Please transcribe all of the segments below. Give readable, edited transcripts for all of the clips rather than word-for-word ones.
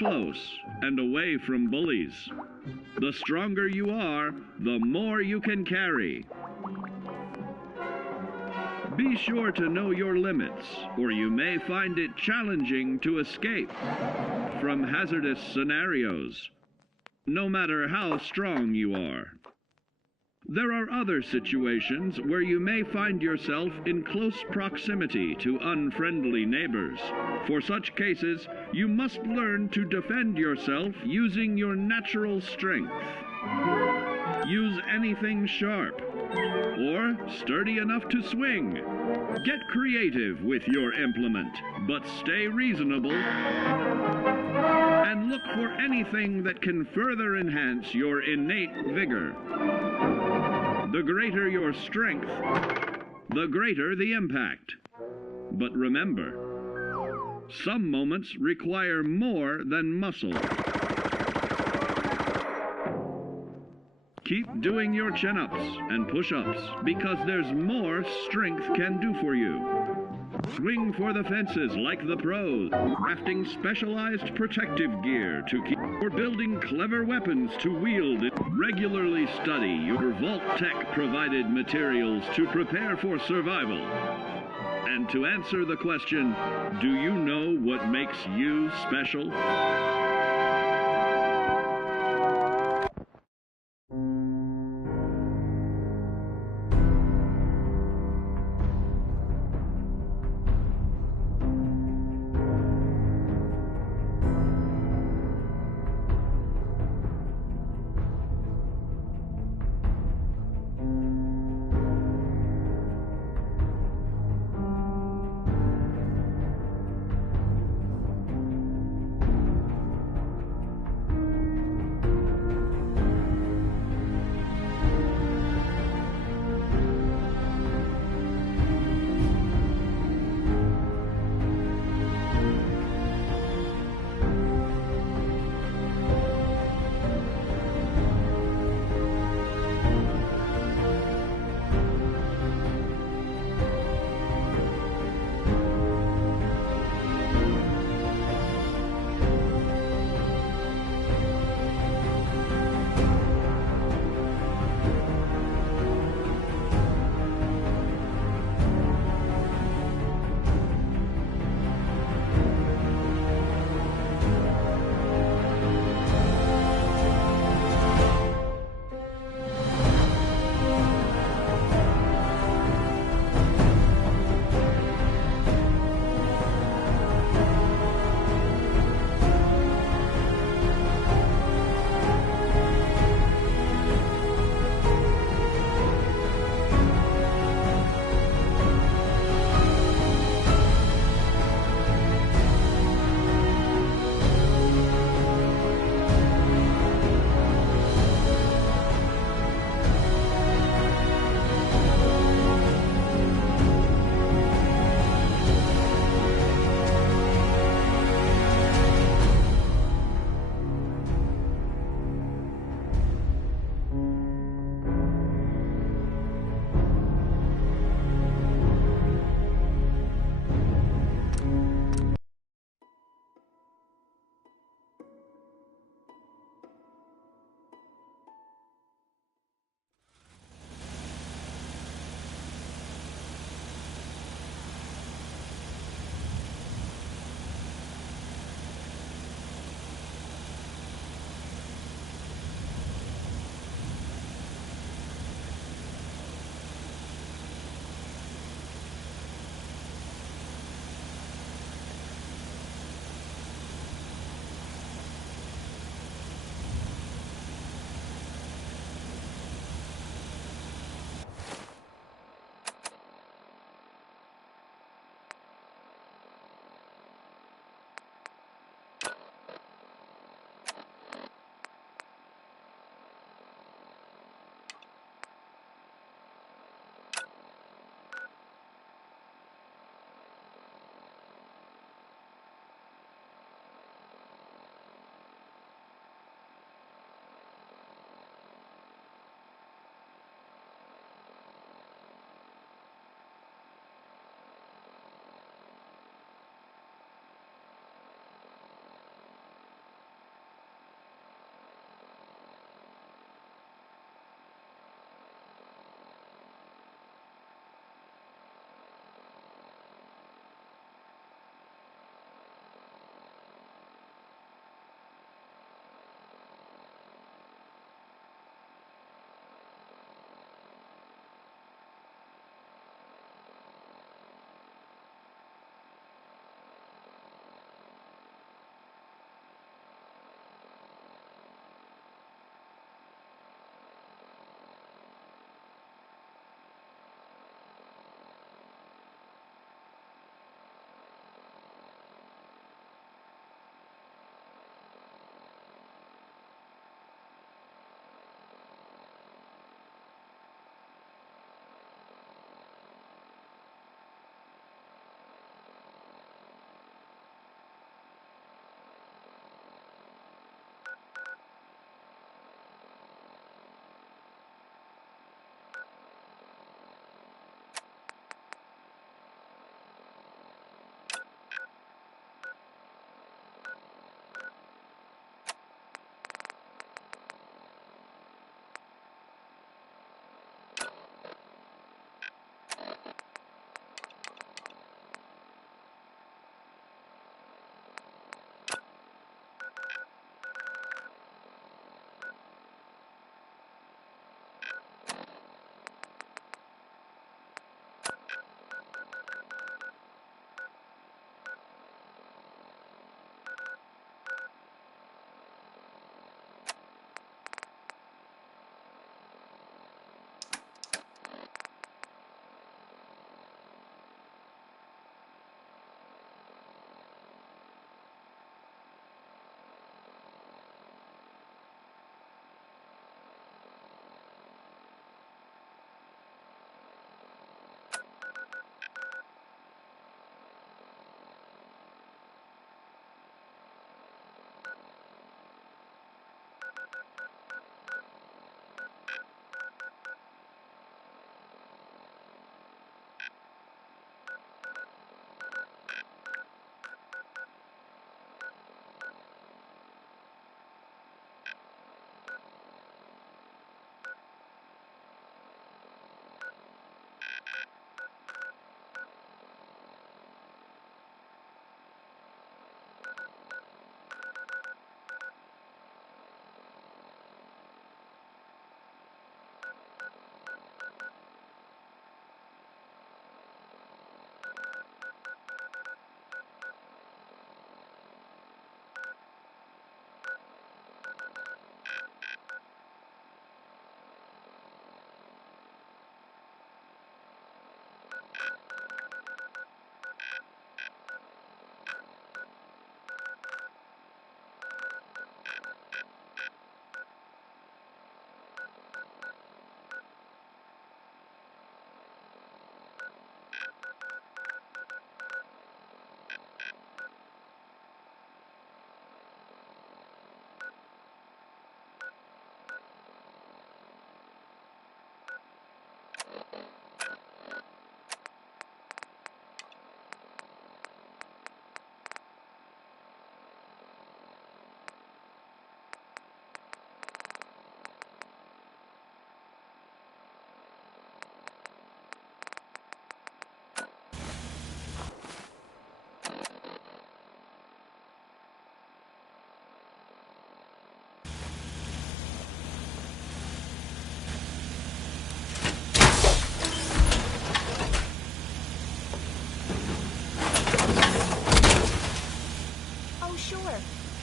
close and away from bullies. The stronger you are, the more you can carry. Be sure to know your limits, or you may find it challenging to escape from hazardous scenarios, no matter how strong you are. There are other situations where you may find yourself in close proximity to unfriendly neighbors. For such cases, you must learn to defend yourself using your natural strength. Use anything sharp or sturdy enough to swing. Get creative with your implement, but stay reasonable and look for anything that can further enhance your innate vigor. The greater your strength, the greater the impact. But remember, some moments require more than muscle. Keep doing your chin-ups and push-ups because there's more strength can do for you. Swing for the fences like the pros, crafting specialized protective gear to keep, or building clever weapons to wield. Regularly study your Vault-Tec provided materials to prepare for survival. And to answer the question, do you know what makes you special?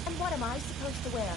And what am I supposed to wear?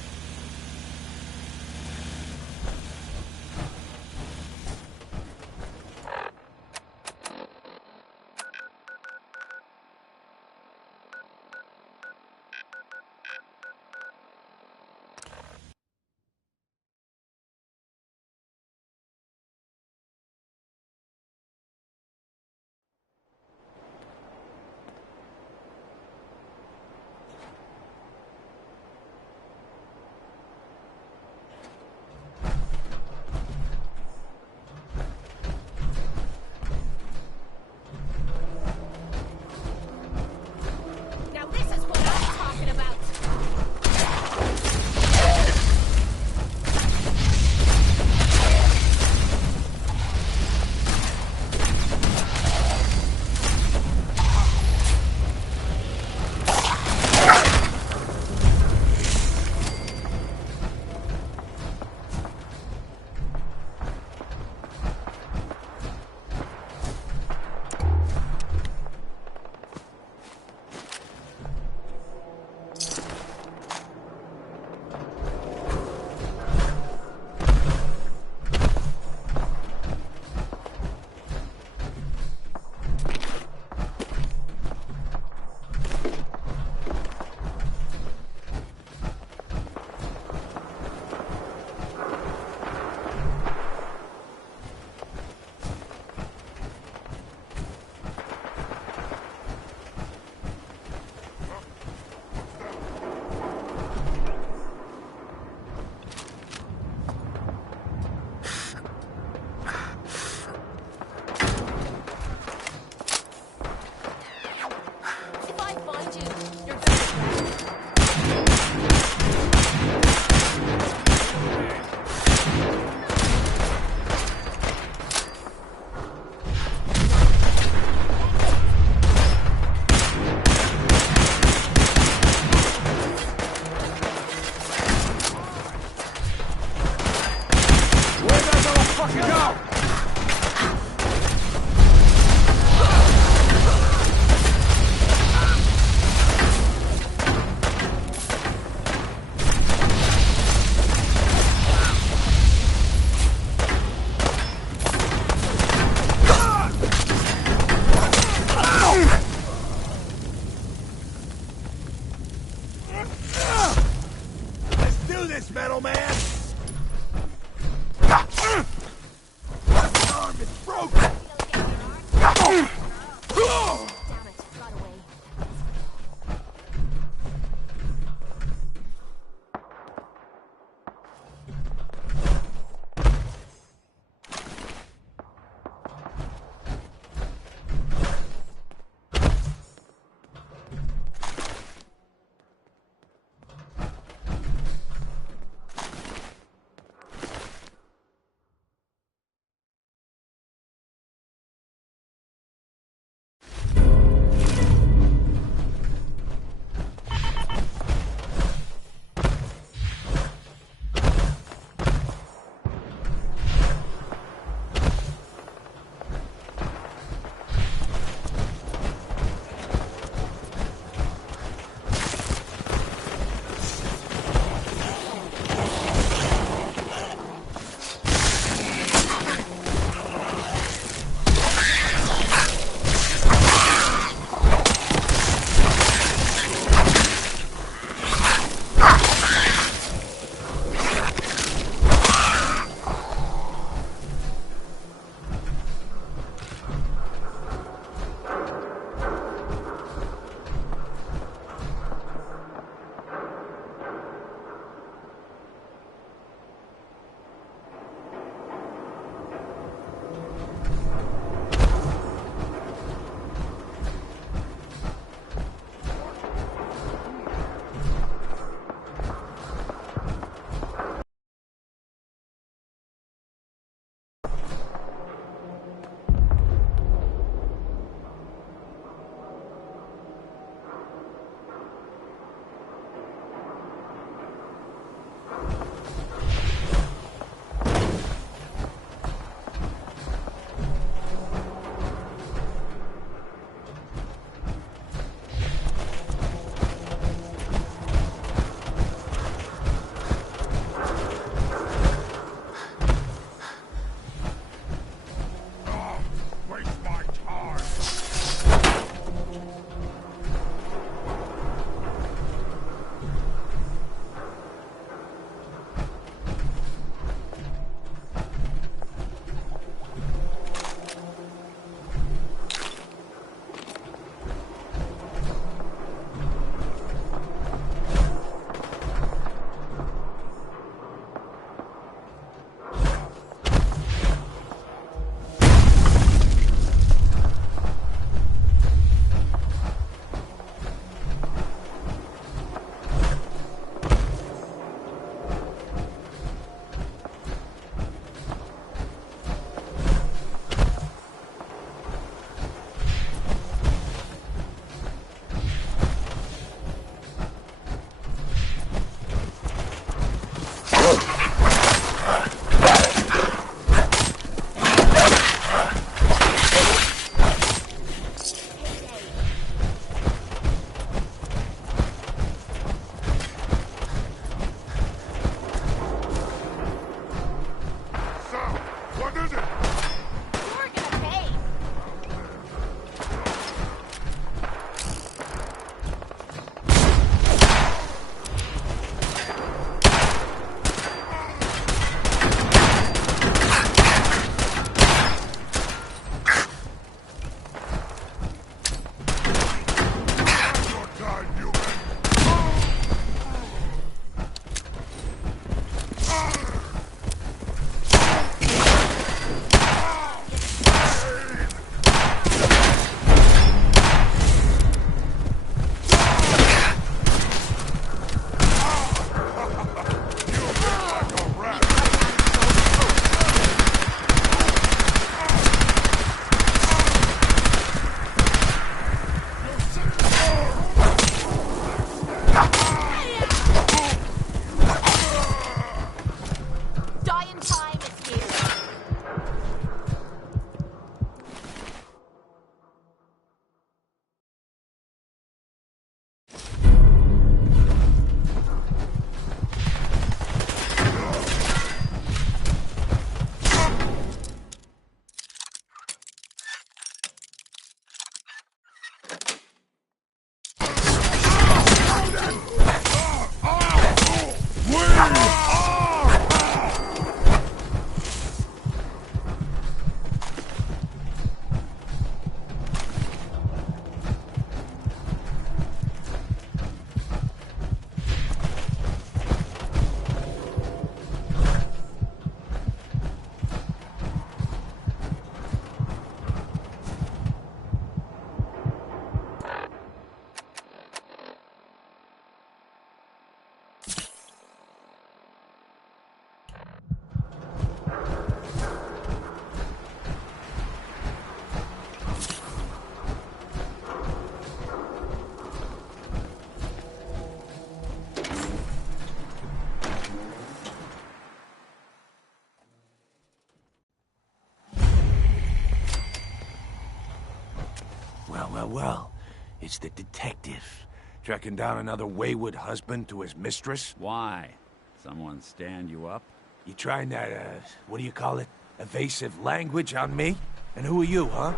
well, it's the detective. Tracking down another wayward husband to his mistress? Why? Someone stand you up? You trying that, what do you call it? Evasive language on me? And who are you, huh?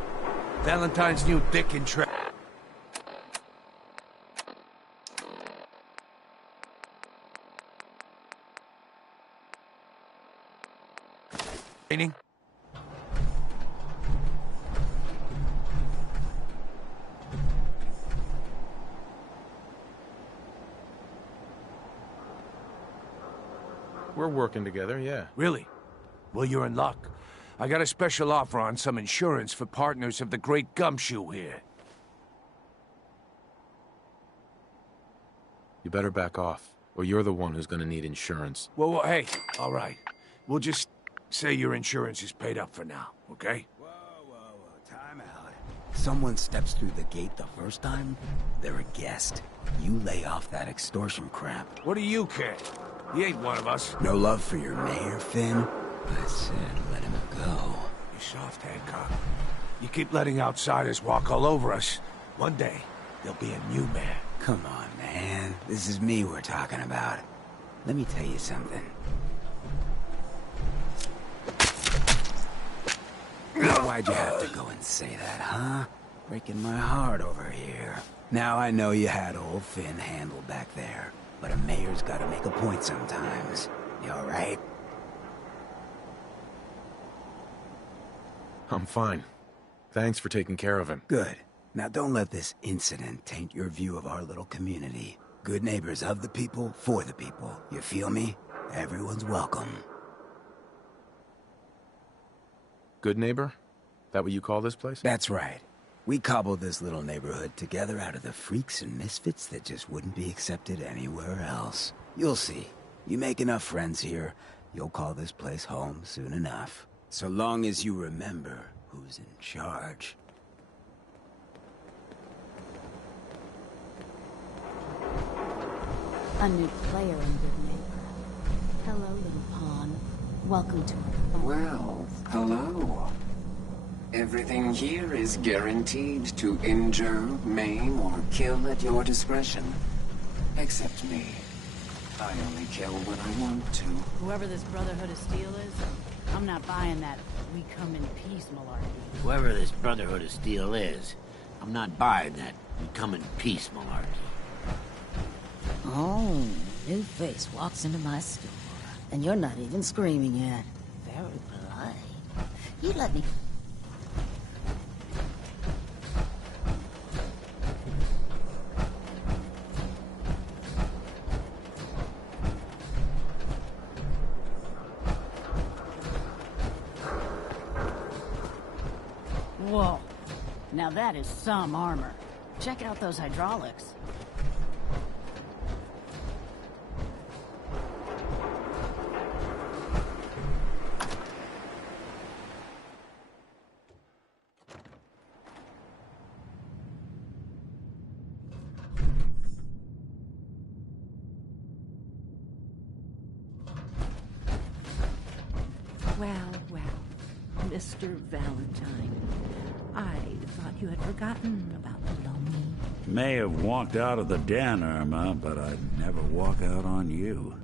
Valentine's new dick and training? We're working together, yeah. Really? Well, you're in luck. I got a special offer on some insurance for partners of the Great Gumshoe here. You better back off, or you're the one who's gonna need insurance. Well, hey, all right. We'll just say your insurance is paid up for now, okay? Whoa, time out. Someone steps through the gate the first time, they're a guest. You lay off that extortion crap. What do you care? He ain't one of us. No love for your mayor, Finn? I said let him go. You soft, Hancock. You keep letting outsiders walk all over us. One day, there'll be a new mayor. Come on, man. This is me we're talking about. Let me tell you something. Why'd you have to go and say that, huh? Breaking my heart over here. Now I know you had old Finn handled back there, but a mayor's gotta make a point sometimes. You alright? I'm fine. Thanks for taking care of him. Good. Now don't let this incident taint your view of our little community. Good neighbors of the people, for the people. You feel me? Everyone's welcome. Good neighbor? That what you call this place? That's right. We cobbled this little neighborhood together out of the freaks and misfits that just wouldn't be accepted anywhere else. You'll see. You make enough friends here, you'll call this place home soon enough. So long as you remember who's in charge. A new player in Good Neighbor. Hello, little pawn. Welcome to our fun. Well, hello. Everything here is guaranteed to injure, maim, or kill at your discretion. Except me. I only kill when I want to. Whoever this Brotherhood of Steel is, I'm not buying that we come in peace malarkey. Whoever this Brotherhood of Steel is, I'm not buying that we come in peace malarkey. Oh, new face walks into my store. And you're not even screaming yet. Very polite. You let me... Whoa. Now that is some armor. Check out those hydraulics. Well, Mr. Valentine. I thought you had forgotten about the lonely. May have walked out of the den, Irma, but I'd never walk out on you.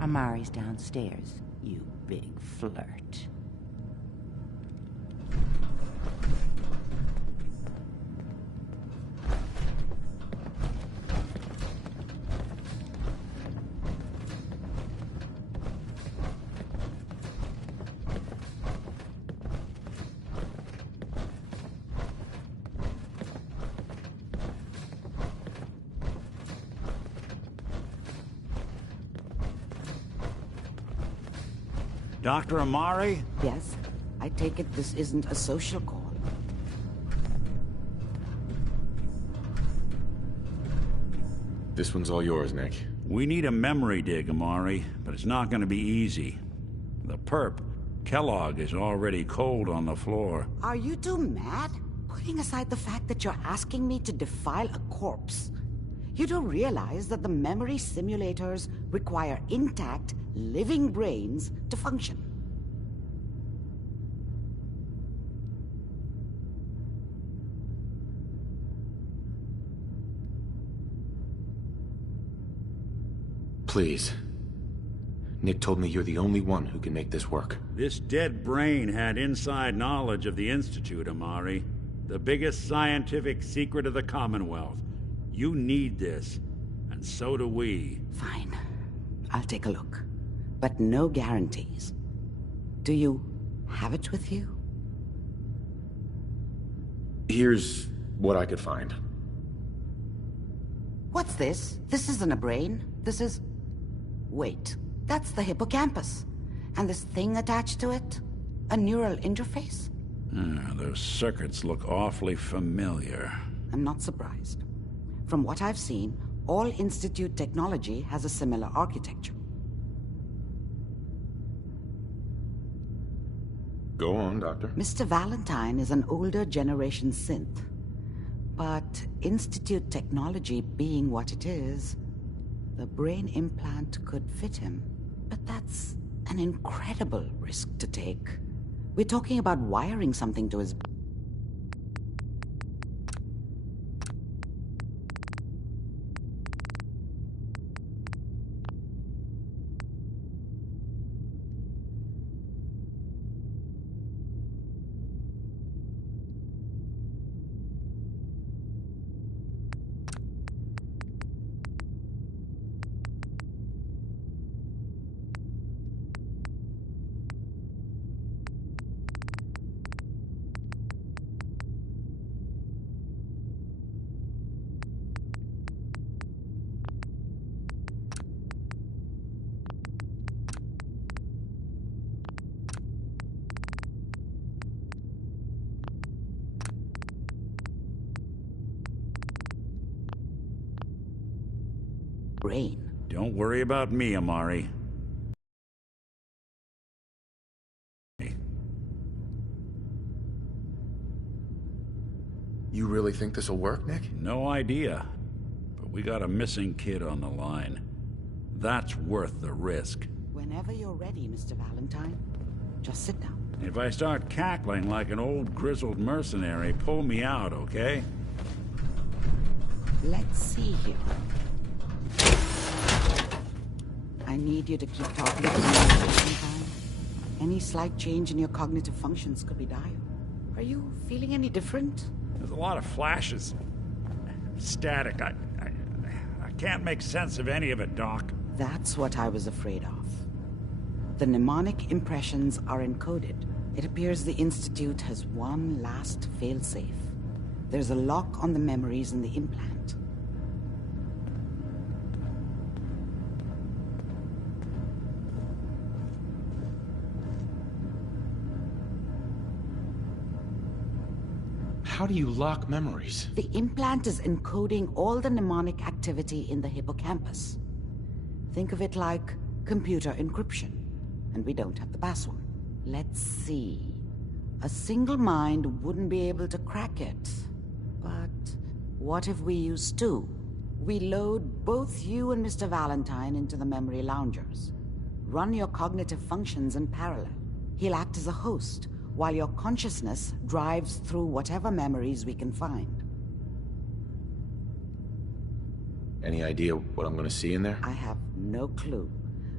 Amari's downstairs, you big flirt. Dr. Amari? Yes? I take it this isn't a social call. This one's all yours, Nick. We need a memory dig, Amari, but it's not going to be easy. The perp, Kellogg, is already cold on the floor. Are you two mad? Putting aside the fact that you're asking me to defile a corpse, you do realize that the memory simulators require intact, living brains to function. please. Nick told me you're the only one who can make this work. This dead brain had inside knowledge of the Institute, Amari. The biggest scientific secret of the Commonwealth. You need this, and so do we. Fine. I'll take a look. But no guarantees. Do you have it with you? Here's what I could find. What's this? This isn't a brain. This is... Wait. That's the hippocampus. And this thing attached to it? A neural interface? Those circuits look awfully familiar. I'm not surprised. From what I've seen, all Institute technology has a similar architecture. Go on, Doctor. Mr. Valentine is an older generation synth. But Institute technology being what it is, the brain implant could fit him. But that's an incredible risk to take. We're talking about wiring something to his... brain. Don't worry about me, Amari. You really think this'll work, Nick? No idea. But we got a missing kid on the line. That's worth the risk. Whenever you're ready, Mr. Valentine, just sit down. If I start cackling like an old grizzled mercenary, pull me out, okay? Let's see here. I need you to keep talking to me sometime. Any slight change in your cognitive functions could be dire. Are you feeling any different? There's a lot of flashes. Static. I can't make sense of any of it, Doc. That's what I was afraid of. The mnemonic impressions are encoded. It appears the Institute has one last failsafe. There's a lock on the memories in the implant. How do you lock memories? The implant is encoding all the mnemonic activity in the hippocampus. Think of it like computer encryption, and we don't have the password. Let's see. A single mind wouldn't be able to crack it. But what if we use two? We load both you and Mr. Valentine into the memory loungers. Run your cognitive functions in parallel. He'll act as a host, while your consciousness drives through whatever memories we can find. Any idea what I'm gonna see in there? I have no clue.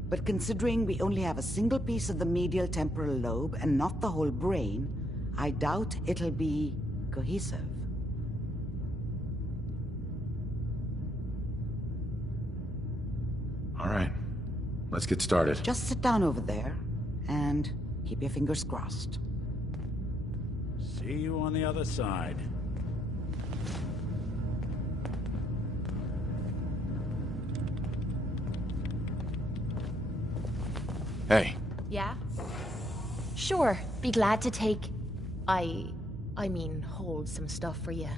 But considering we only have a single piece of the medial temporal lobe and not the whole brain, I doubt it'll be cohesive. All right, let's get started. Just sit down over there and keep your fingers crossed. See you on the other side. Hey. Yeah? Sure, be glad to take... I mean, hold some stuff for you.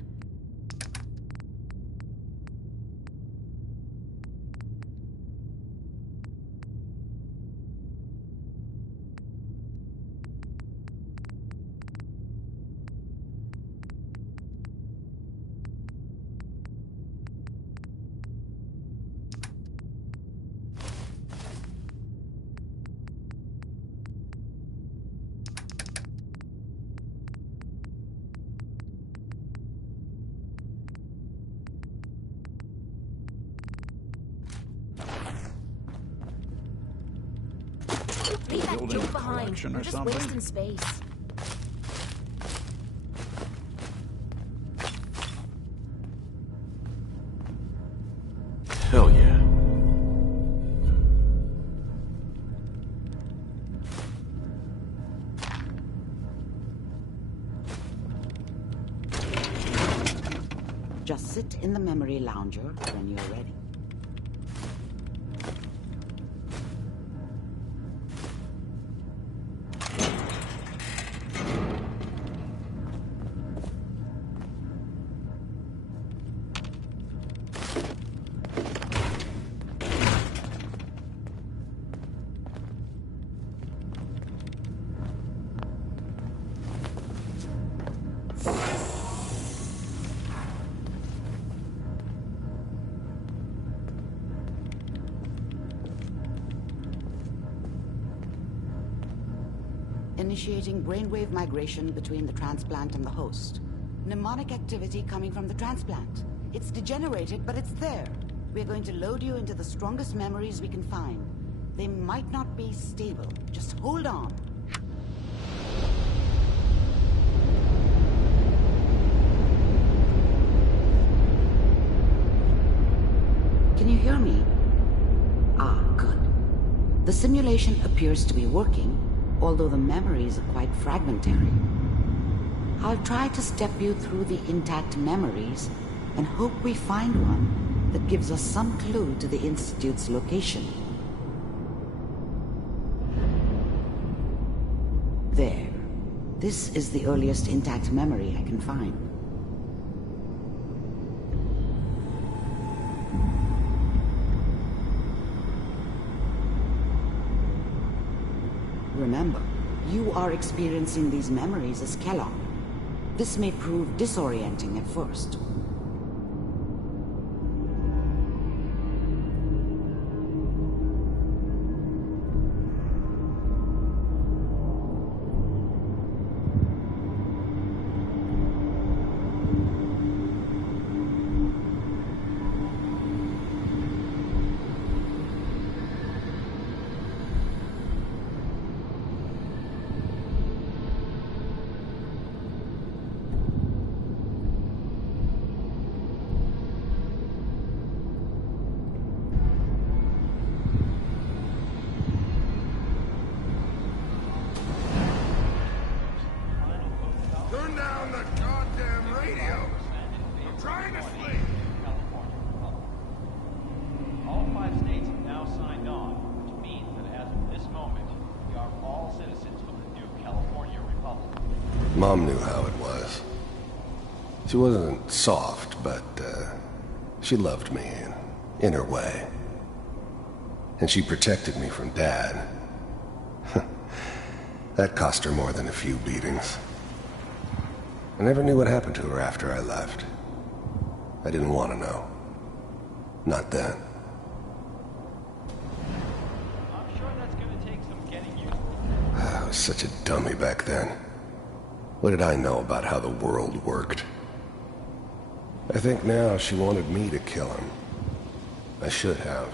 Don't building jump a behind. collection You're or just something? wasting space. Hell yeah. Just sit in the memory lounger when you're ready. Initiating brainwave migration between the transplant and the host. Mnemonic activity coming from the transplant. It's degenerated, but it's there. We're going to load you into the strongest memories we can find. They might not be stable. Just hold on. Can you hear me? Ah, good. The simulation appears to be working, although the memories are quite fragmentary. I'll try to step you through the intact memories and hope we find one that gives us some clue to the Institute's location. There. This is the earliest intact memory I can find. Remember, you are experiencing these memories as Kellogg. This may prove disorienting at first. Turn down the goddamn radio! I'm trying to sleep! All 5 states have now signed on, which means that as of this moment, we are all citizens of the new California Republic. Mom knew how it was. She wasn't soft, but, she loved me in her way. And she protected me from Dad. That cost her more than a few beatings. I never knew what happened to her after I left. I didn't want to know. Not then. I'm sure that's gonna take some getting used I was such a dummy back then. What did I know about how the world worked? I think now she wanted me to kill him. I should have.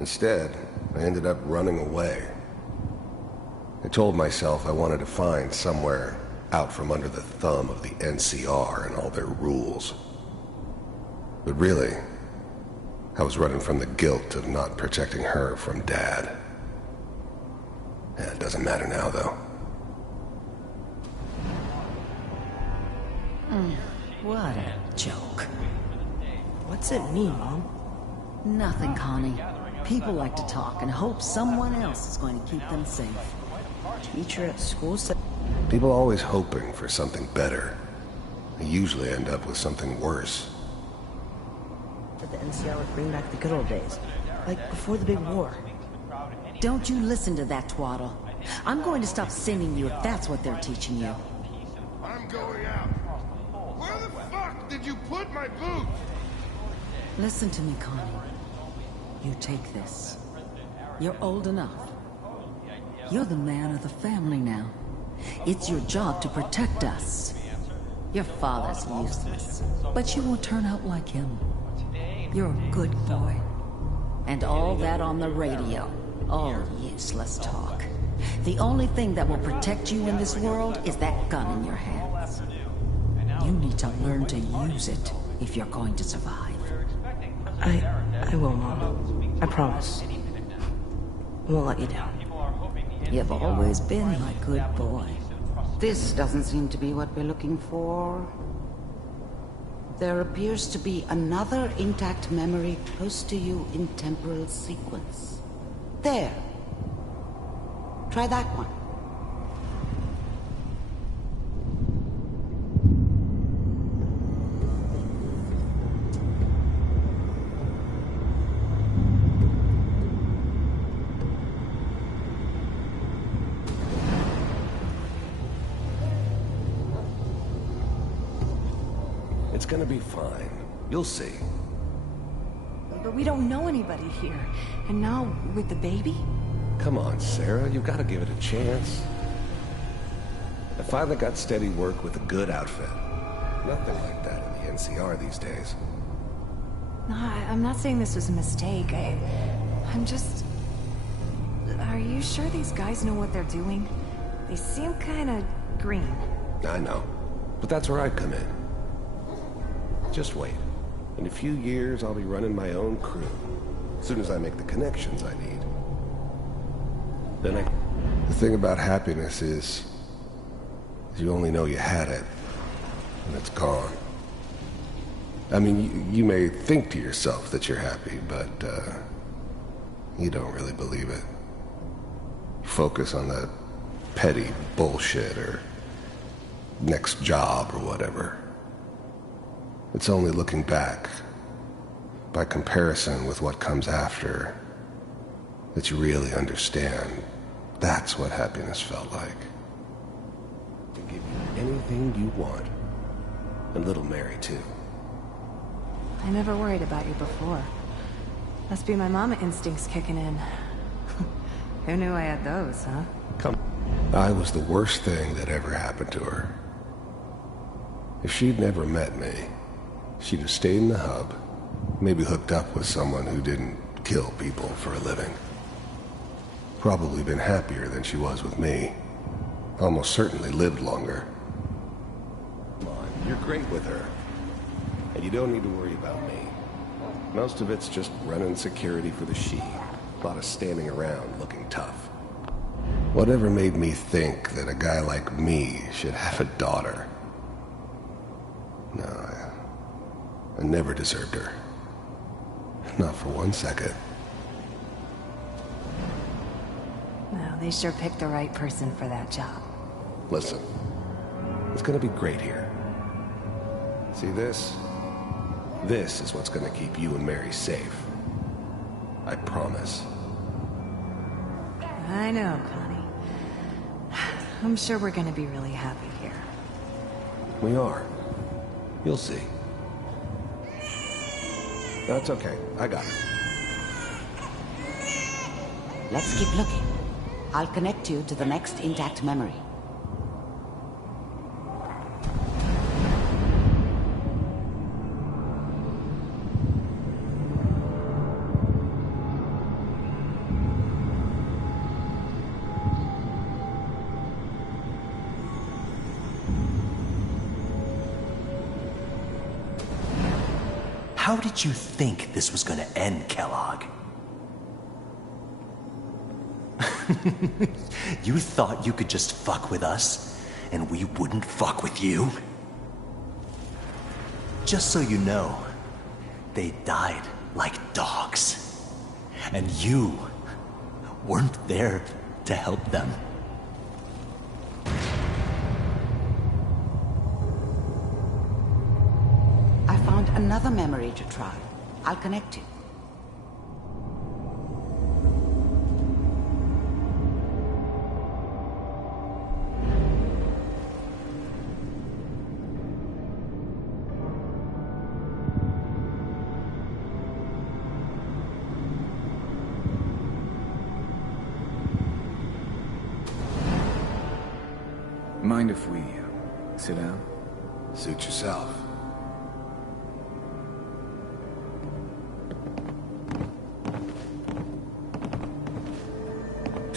Instead, I ended up running away. I told myself I wanted to find somewhere out from under the thumb of the NCR and all their rules. But really, I was running from the guilt of not protecting her from Dad. Yeah, it doesn't matter now, though. What a joke. What's it mean, Mom? Nothing, Connie. People like to talk and hope someone else is going to keep them safe. Teacher at school said... People always hoping for something better. They usually end up with something worse. that the NCR would bring back the good old days. Like before the big war. Don't you listen to that twaddle. I'm going to stop sending you if that's what they're teaching you. I'm going out. Where the fuck did you put my boots? Listen to me, Connie. You take this. You're old enough. You're the man of the family now. It's your job to protect us. Your father's useless, but you won't turn out like him. You're a good boy. And all that on the radio. All useless talk. The only thing that will protect you in this world is that gun in your hands. You need to learn to use it if you're going to survive. I will, Mom. I promise. I won't let you down. You've always been my good boy. This doesn't seem to be what we're looking for. There appears to be another intact memory close to you in temporal sequence. There. Try that one. It's gonna be fine. You'll see. But we don't know anybody here. And now, with the baby? Come on, Sarah, you've got to give it a chance. I finally got steady work with a good outfit. Nothing like that in the NCR these days. No, I'm not saying this was a mistake. I'm just... Are you sure these guys know what they're doing? They seem kind of green. I know. But that's where I come in. Just wait. In a few years, I'll be running my own crew. As soon as I make the connections I need. Then the thing about happiness is you only know you had it, and it's gone. I mean, you may think to yourself that you're happy, but you don't really believe it. You focus on that petty bullshit or next job or whatever. It's only looking back, by comparison with what comes after, that you really understand. That's what happiness felt like. To give you anything you want. And little Mary, too. I never worried about you before. Must be my mama instincts kicking in. Who knew I had those, huh? Come. I was the worst thing that ever happened to her. If she'd never met me, she'd have stayed in the hub, maybe hooked up with someone who didn't kill people for a living. Probably been happier than she was with me. Almost certainly lived longer. Come on, you're great with her. And you don't need to worry about me. Most of it's just running security for the she. A lot of standing around looking tough. Whatever made me think that a guy like me should have a daughter? No, I never deserved her. Not for 1 second. No, they sure picked the right person for that job. Listen, it's gonna be great here. See this? This is what's gonna keep you and Mary safe. I promise. I know, Connie. I'm sure we're gonna be really happy here. We are. You'll see. That's okay. I got it. Let's keep looking. I'll connect you to the next intact memory. How did you think this was gonna end, Kellogg? You thought you could just fuck with us, and we wouldn't fuck with you? Just so you know, they died like dogs. And you weren't there to help them. I found another memory to try. I'll connect you. Mind if we sit down? Suit yourself.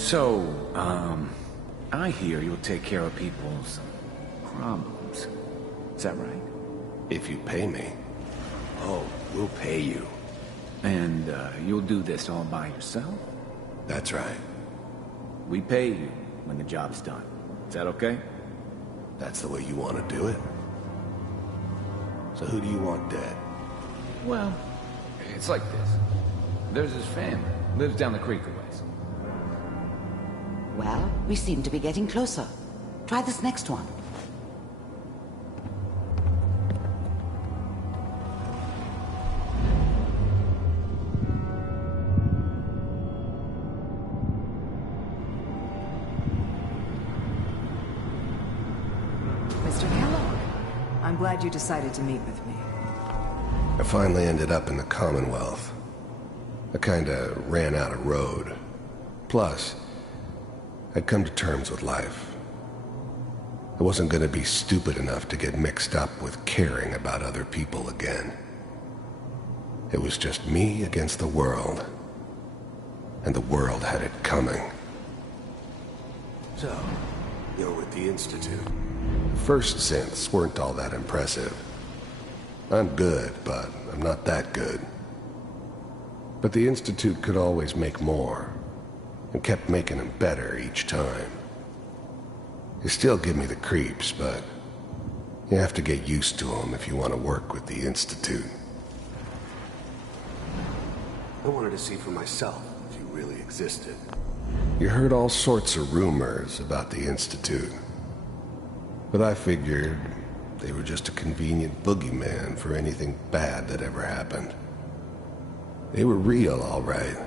So, I hear you'll take care of people's problems. Is that right? If you pay me. Oh, we'll pay you. And, you'll do this all by yourself? That's right. We pay you when the job's done. Is that okay? That's the way you want to do it? So who do you want dead? Well, it's like this. There's his family. Lives down the creek a ways. Well, we seem to be getting closer. Try this next one. Mr. Kellogg, I'm glad you decided to meet with me. I finally ended up in the Commonwealth. I kinda ran out of road. Plus, I'd come to terms with life. I wasn't gonna be stupid enough to get mixed up with caring about other people again. It was just me against the world. And the world had it coming. So, you're with the Institute. The first synths weren't all that impressive. I'm good, but I'm not that good. But the Institute could always make more, and kept making them better each time. They still give me the creeps, but you have to get used to them if you want to work with the Institute. I wanted to see for myself if you really existed. You heard all sorts of rumors about the Institute, but I figured they were just a convenient boogeyman for anything bad that ever happened. They were real, all right.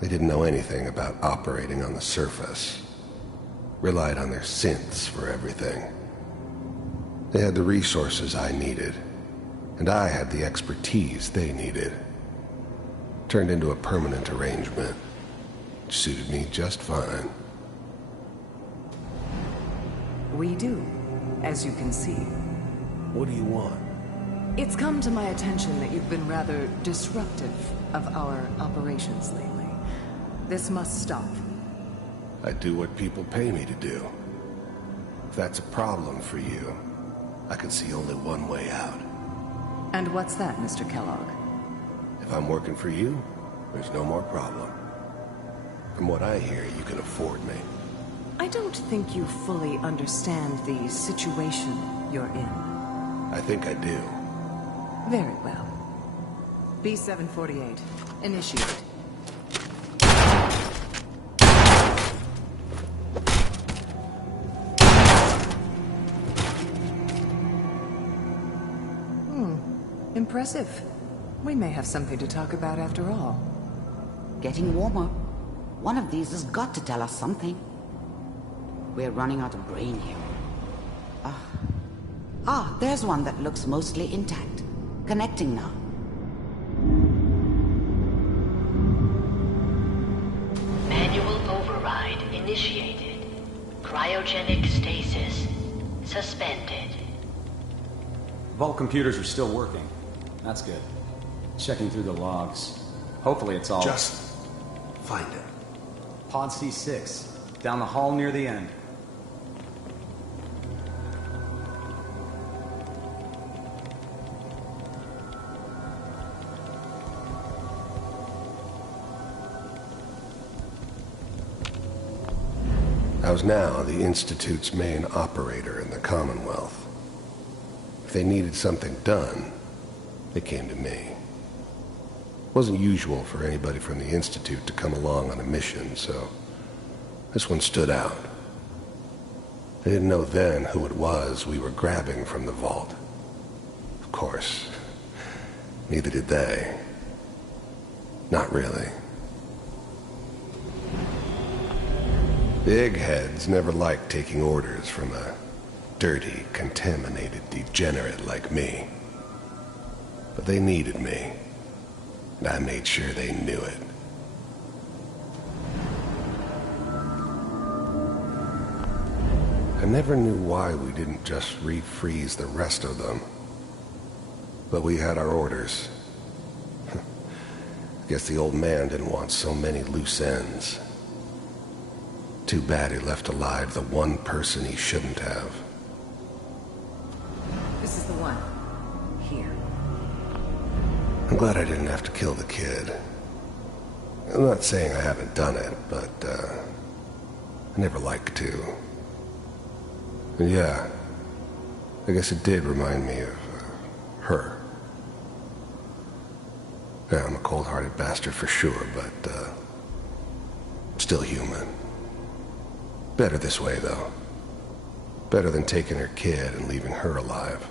They didn't know anything about operating on the surface. Relied on their synths for everything. They had the resources I needed, and I had the expertise they needed. Turned into a permanent arrangement, which suited me just fine. We do, as you can see. What do you want? It's come to my attention that you've been rather disruptive of our operations lately. This must stop. I do what people pay me to do. If that's a problem for you, I can see only one way out. And what's that, Mr. Kellogg? If I'm working for you, there's no more problem. From what I hear, you can afford me. I don't think you fully understand the situation you're in. I think I do. Very well. B-748, initiate. Impressive. We may have something to talk about after all. Getting warmer. One of these has got to tell us something. We're running out of brain here. There's one that looks mostly intact. Connecting now. Manual override initiated. Cryogenic stasis suspended. Vault computers are still working. That's good. Checking through the logs. Hopefully it's all... Just find it. Pod C6. Down the hall near the end. I was now the Institute's main operator in the Commonwealth. If they needed something done, they came to me. It wasn't usual for anybody from the Institute to come along on a mission, so this one stood out. They didn't know then who it was we were grabbing from the vault. Of course, neither did they. Not really. The eggheads never liked taking orders from a dirty, contaminated degenerate like me. But they needed me, and I made sure they knew it. I never knew why we didn't just refreeze the rest of them. But we had our orders. Guess the old man didn't want so many loose ends. Too bad he left alive the one person he shouldn't have. This is the one. Here. I'm glad I didn't have to kill the kid. I'm not saying I haven't done it, but, I never like to. And yeah, I guess it did remind me of, her. Yeah, I'm a cold-hearted bastard for sure, but, still human. Better this way, though. Better than taking her kid and leaving her alive.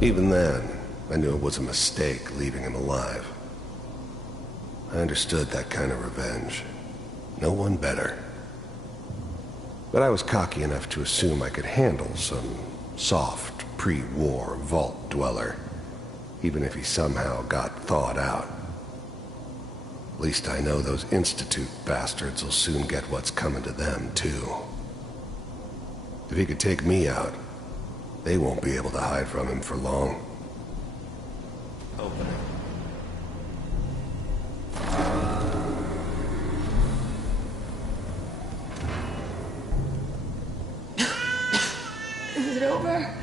Even then, I knew it was a mistake leaving him alive. I understood that kind of revenge. No one better. But I was cocky enough to assume I could handle some soft, pre-war vault dweller, even if he somehow got thawed out. At least I know those Institute bastards will soon get what's coming to them, too. If he could take me out, they won't be able to hide from him for long. Open it. Is it over?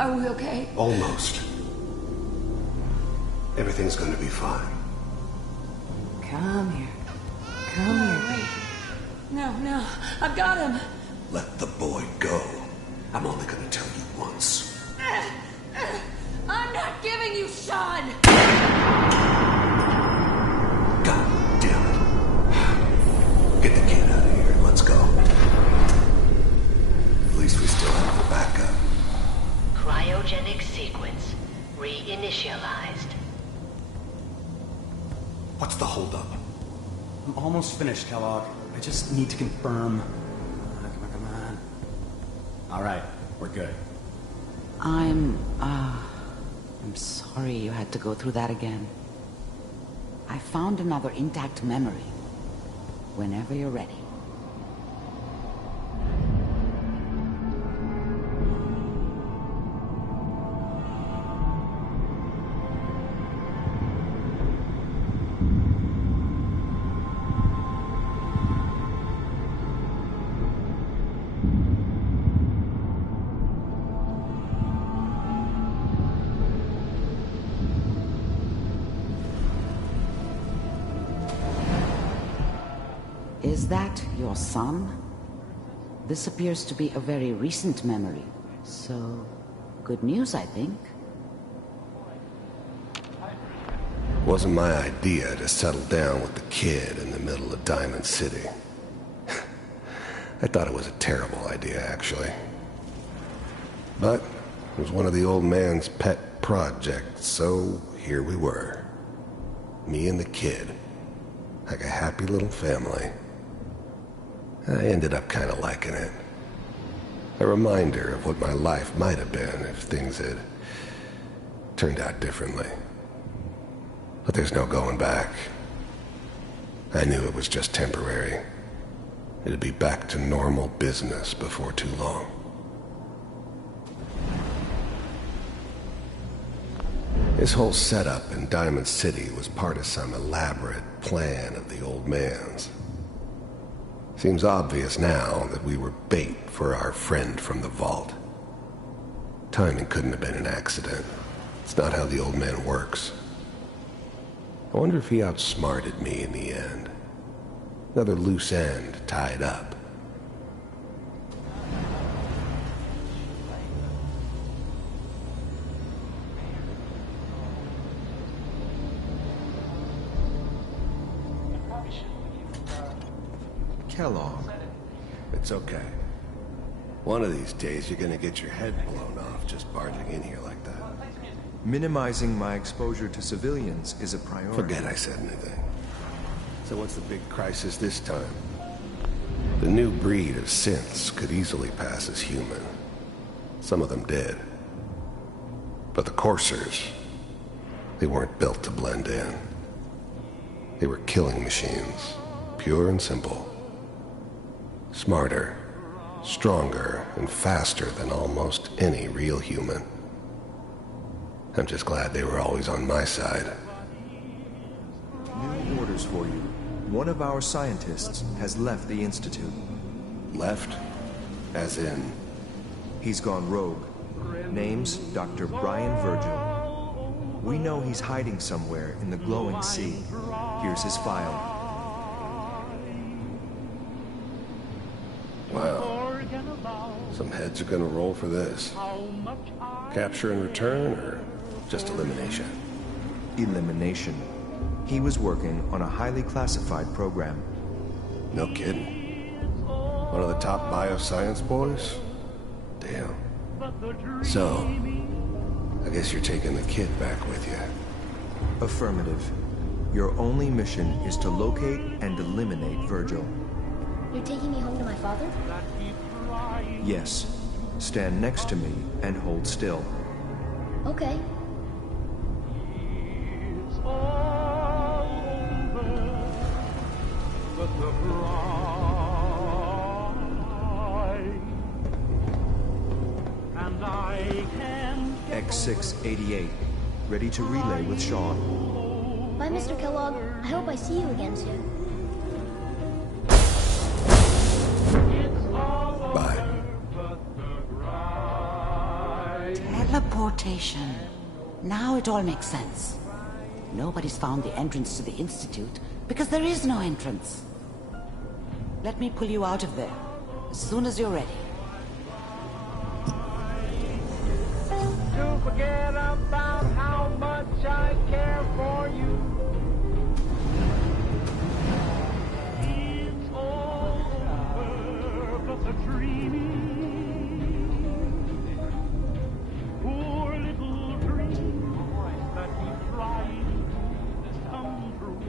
Are we okay? Almost. Everything's gonna be fine. Come here. Come here. No, I've got him. Let the boy go. I'm only gonna tell you once. I'm not giving you Sean! God damn it. Get the kid out of here and let's go. At least we still have the backup. Cryogenic sequence reinitialized. What's the holdup? I'm almost finished, Kellogg. I just need to confirm. Come on. All right, we're good. I'm sorry you had to go through that again. I found another intact memory. Whenever you're ready. Is that your son? This appears to be a very recent memory, so good news, I think. Wasn't my idea to settle down with the kid in the middle of Diamond City. I thought it was a terrible idea, actually. But it was one of the old man's pet projects, so here we were. Me and the kid. Like a happy little family. I ended up kind of liking it. A reminder of what my life might have been if things had turned out differently. But there's no going back. I knew it was just temporary. It'd be back to normal business before too long. This whole setup in Diamond City was part of some elaborate plan of the old man's. Seems obvious now that we were bait for our friend from the vault. Timing couldn't have been an accident. It's not how the old man works. I wonder if he outsmarted me in the end. Another loose end tied up. Kellogg. It's okay. One of these days you're gonna get your head blown off just barging in here like that. Minimizing my exposure to civilians is a priority. Forget I said anything. So what's the big crisis this time? The new breed of synths could easily pass as human. Some of them did. But the coursers, they weren't built to blend in. They were killing machines, pure and simple. Smarter, stronger, and faster than almost any real human. I'm just glad they were always on my side. news for you. One of our scientists has left the Institute. Left? As in? He's gone rogue. Name's Dr. Brian Virgil. We know he's hiding somewhere in the glowing sea. Here's his file. Wow. Some heads are gonna roll for this. Capture and return, or just elimination? Elimination. He was working on a highly classified program. No kidding. One of the top bioscience boys? Damn. So, I guess you're taking the kid back with you. Affirmative. Your only mission is to locate and eliminate Virgil. You're taking me home to my father? Yes. Stand next to me and hold still. Okay. X688, ready to relay with Sean. Bye, Mr. Kellogg. I hope I see you again soon. Bye. Teleportation. Now it all makes sense. Nobody's found the entrance to the Institute because there is no entrance. Let me pull you out of there as soon as you're ready. To forget about how much I care for you. It's over, but the dreaming. Poor little dream that keeps trying to come true.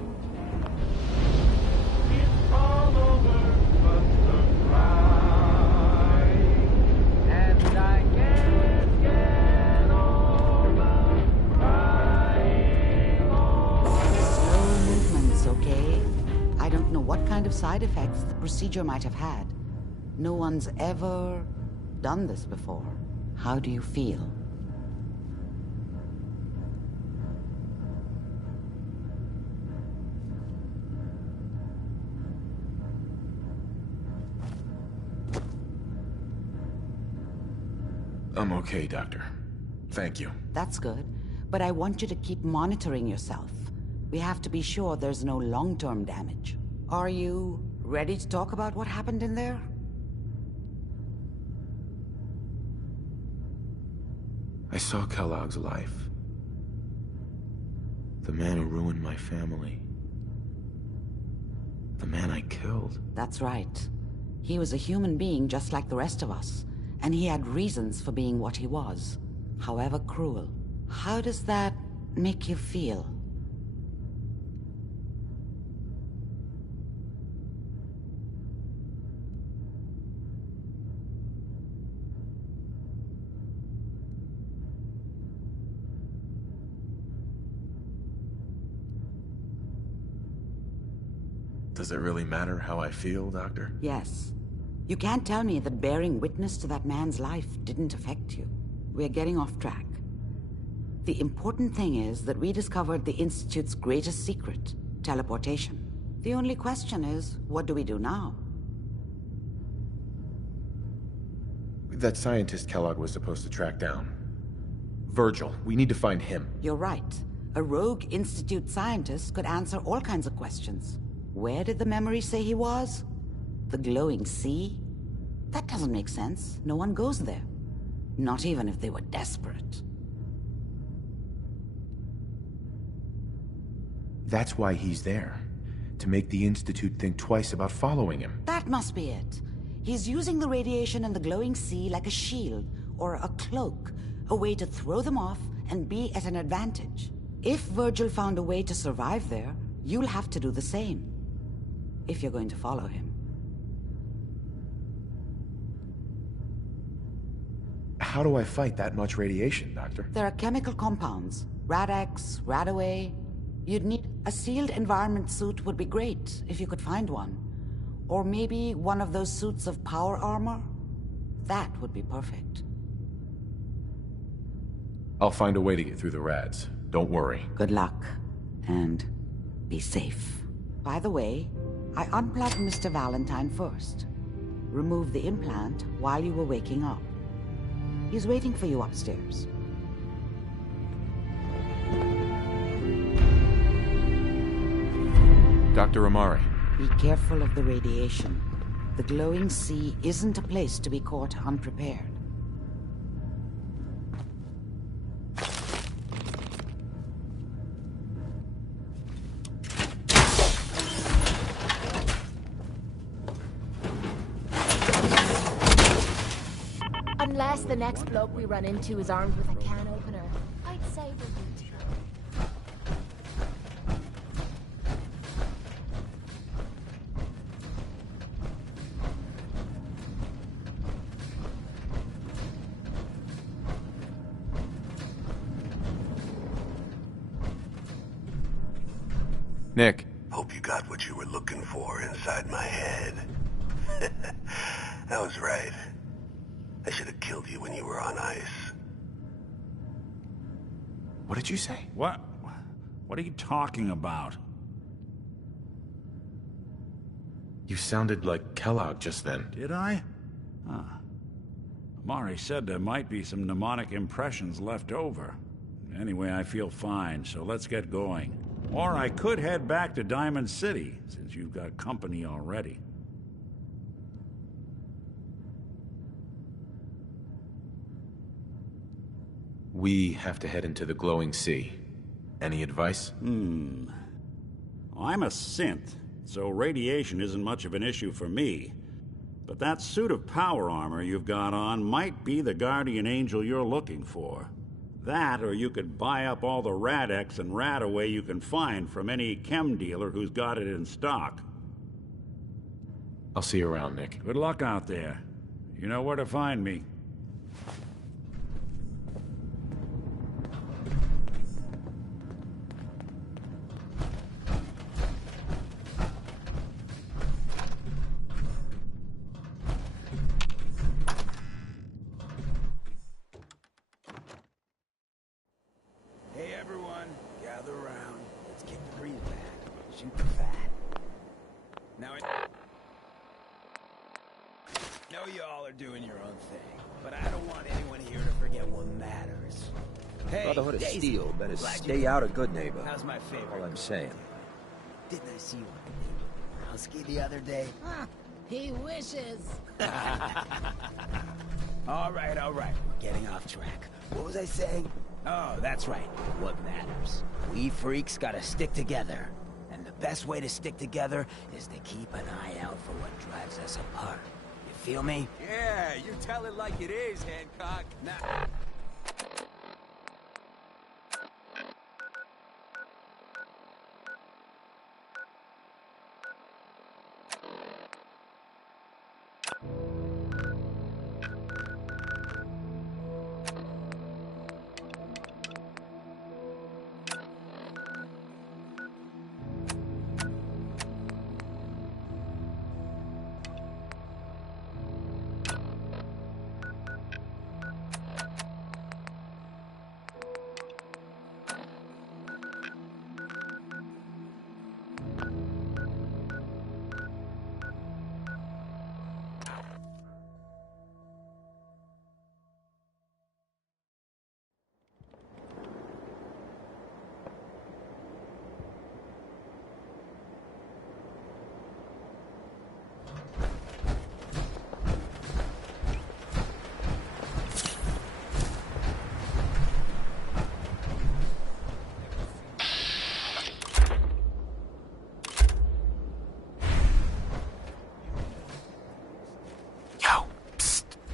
It's all over, but the cry, and I can't get over crying Slow movements, okay? I don't know what kind of side effects the procedure might have had. No one's ever done this before. How do you feel? I'm okay, Doctor. Thank you. That's good, but I want you to keep monitoring yourself. We have to be sure there's no long-term damage. Are you ready to talk about what happened in there? I saw Kellogg's life. The man who ruined my family. The man I killed. That's right. He was a human being just like the rest of us, and he had reasons for being what he was, however cruel. How does that make you feel? Does it really matter how I feel, Doctor? Yes. You can't tell me that bearing witness to that man's life didn't affect you. We're getting off track. The important thing is that we discovered the Institute's greatest secret, teleportation. The only question is, what do we do now? That scientist Kellogg was supposed to track down. Virgil, we need to find him. You're right. A rogue Institute scientist could answer all kinds of questions. Where did the memory say he was? The glowing sea? That doesn't make sense. No one goes there. Not even if they were desperate. That's why he's there. To make the Institute think twice about following him. That must be it. He's using the radiation in the glowing sea like a shield or a cloak, a way to throw them off and be at an advantage. If Virgil found a way to survive there, you'll have to do the same. If you're going to follow him. How do I fight that much radiation, Doctor? There are chemical compounds. Rad-X, Radaway. You'd need a sealed environment suit would be great, if you could find one. Or maybe one of those suits of power armor? That would be perfect. I'll find a way to get through the rads. Don't worry. Good luck. And be safe. By the way, I unplugged Mr. Valentine first. Removed the implant while you were waking up. He's waiting for you upstairs. Dr. Amari. Be careful of the radiation. The glowing sea isn't a place to be caught unprepared. Unless the next bloke we run into is armed with a can opener, I'd say we're good to go. Nick. Hope you got what you were looking for inside my head. I was right. I should have killed you when you were on ice. What did you say? What are you talking about? You sounded like Kellogg just then. Did I? Huh. Amari said there might be some mnemonic impressions left over. Anyway, I feel fine, so let's get going. Or I could head back to Diamond City, since you've got company already. We have to head into the glowing sea. Any advice? I'm a synth, so radiation isn't much of an issue for me. But that suit of power armor you've got on might be the guardian angel you're looking for. That, or you could buy up all the Rad-X and Rad-Away you can find from any chem dealer who's got it in stock. I'll see you around, Nick. Good luck out there. You know where to find me. Hey everyone, gather around. Let's kick the breeze back. Shoot the fat. Now I know y'all are doing your own thing, but I don't want anyone here to forget what matters. Hey, Brotherhood of Daisy, Steel better glad stay you- out of good neighbor. How's my favorite? All I'm saying. Didn't I see you on the Browski the other day? He wishes. all right, we're getting off track. What was I saying? Oh, that's right. What matters. We freaks gotta stick together. And the best way to stick together is to keep an eye out for what drives us apart. You feel me? Yeah, you tell it like it is, Hancock. Nah.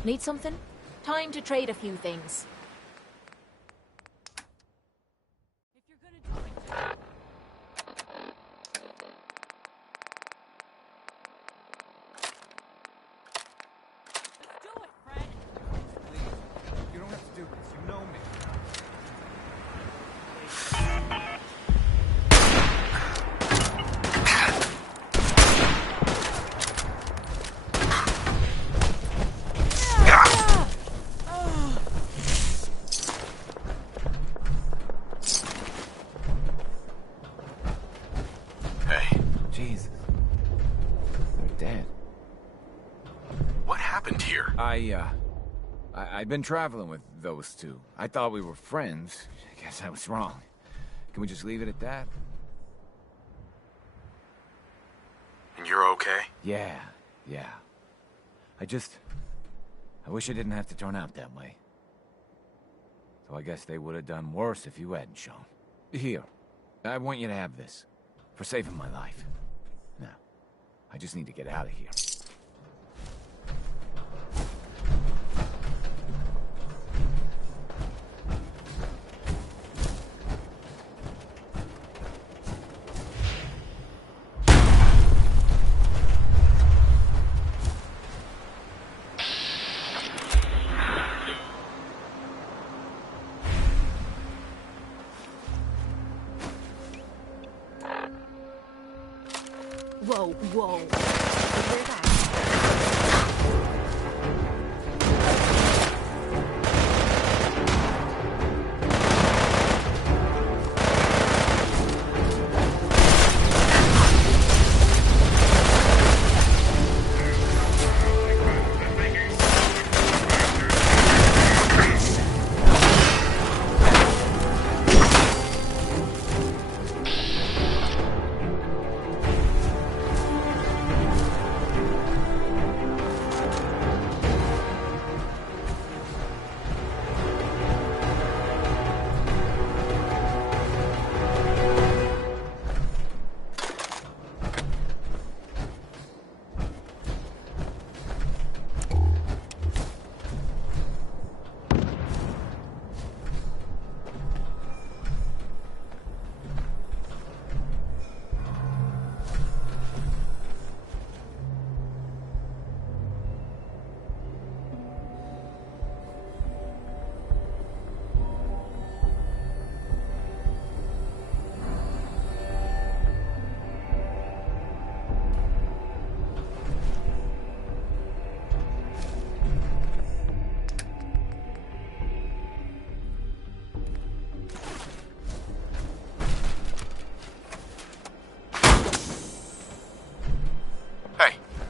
Need something? Time to trade a few things. You don't have to do this. You know me. I've been traveling with those two. I thought we were friends. I guess I was wrong. Can we just leave it at that? And you're okay? Yeah. I wish it didn't have to turn out that way. So I guess they would have done worse if you hadn't shown. Here, I want you to have this. For saving my life. Now, I just need to get out of here. Whoa.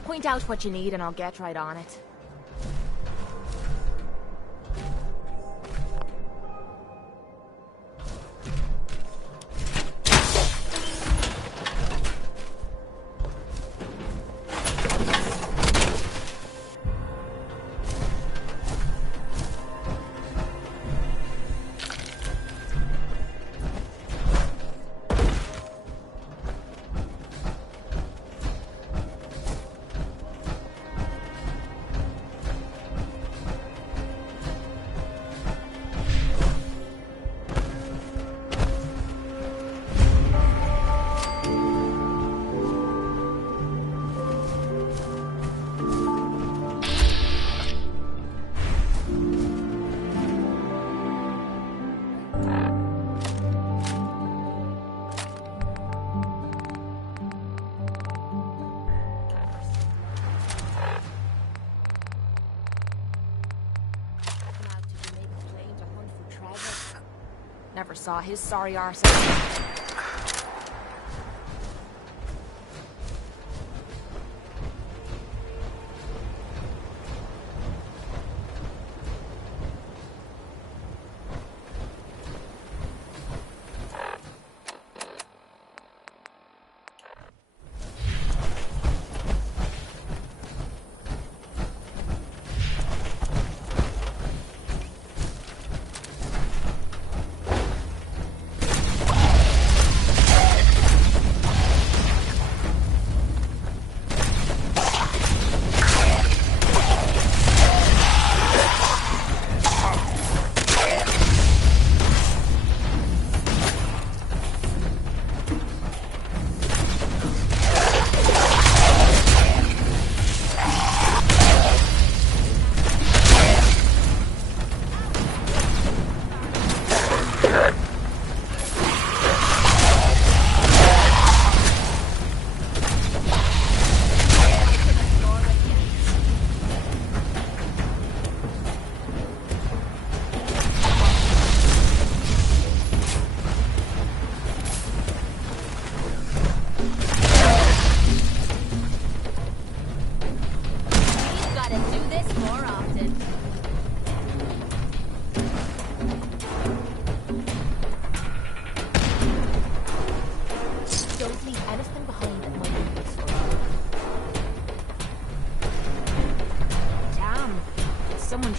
Point out what you need and I'll get right on it. Never saw his sorry arse.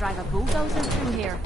drive a bulldozer through here.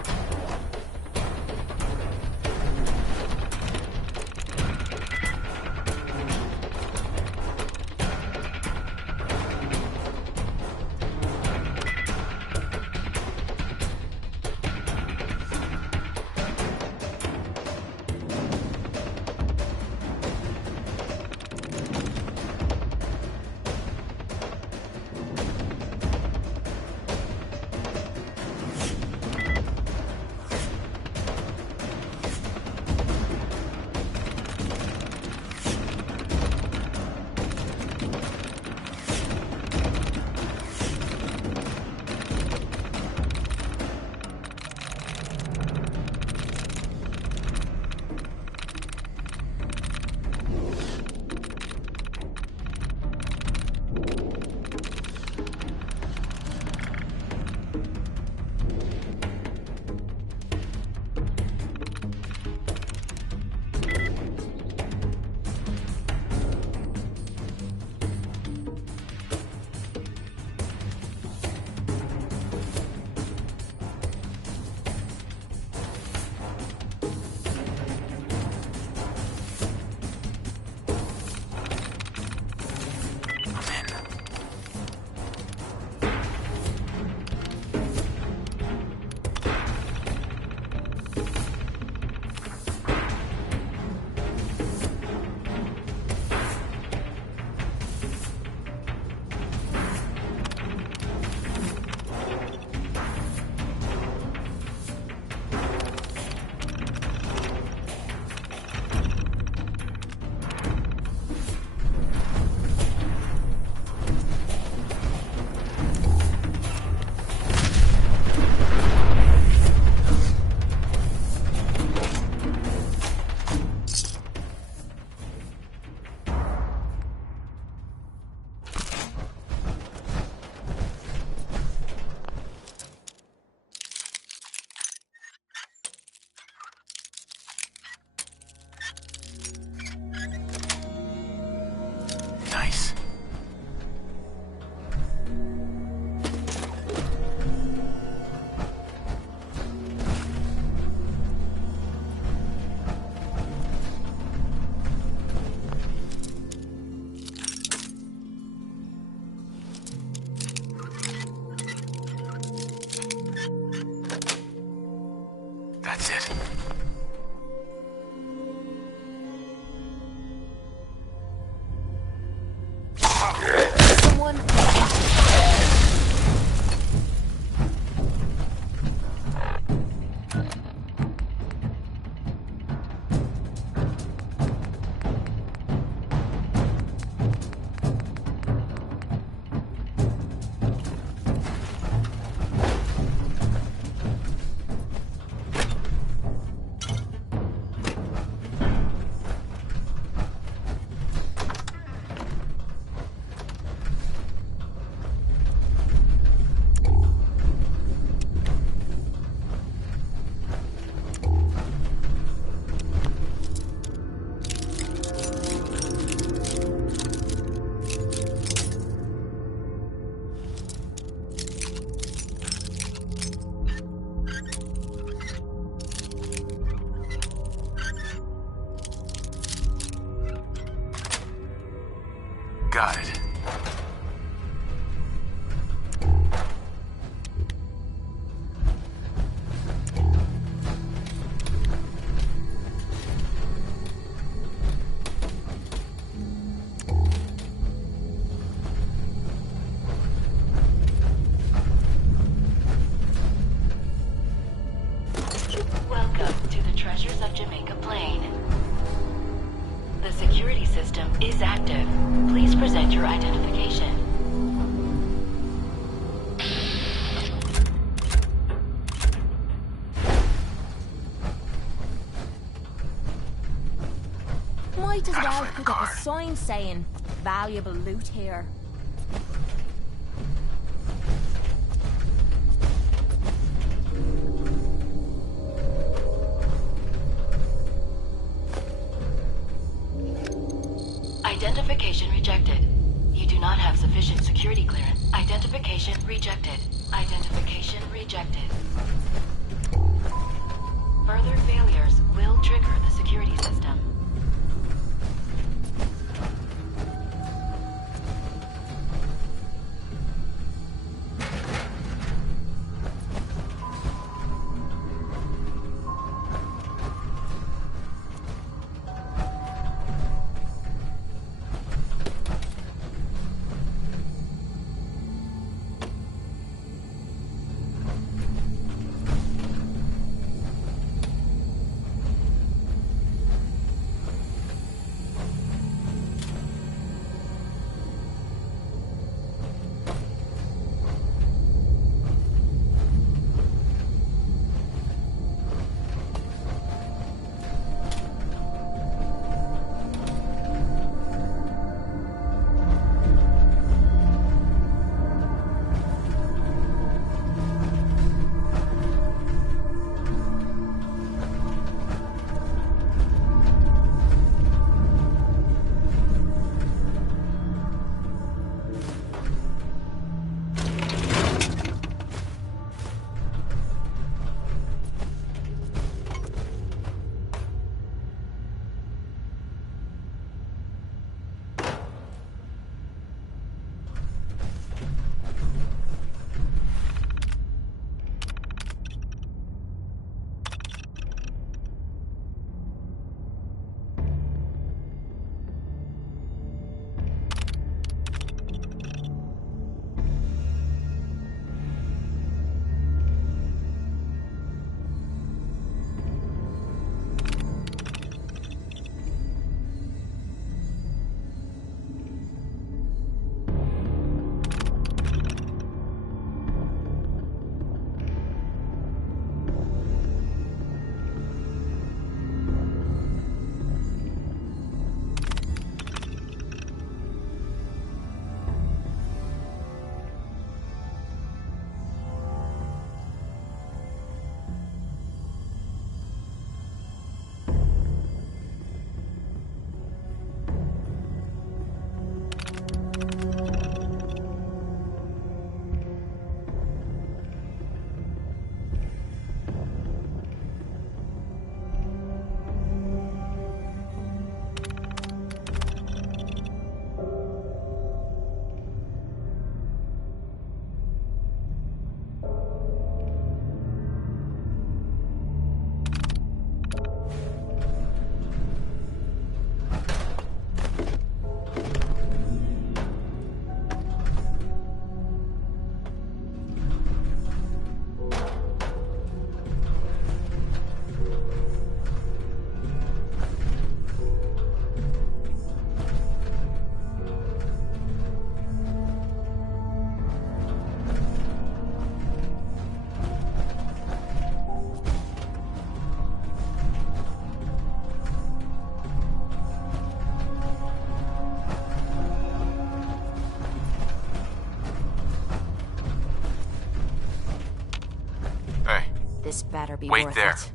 That's it. Someone... Got it. Welcome to the Treasures of Jamaica Plain. The security system is active. Please present your identification. Might as well put up a sign saying, valuable loot here. Identification rejected. You do not have sufficient security clearance. Identification rejected. Identification rejected. Further failures will trigger the security system. This better be Wait worth there. it.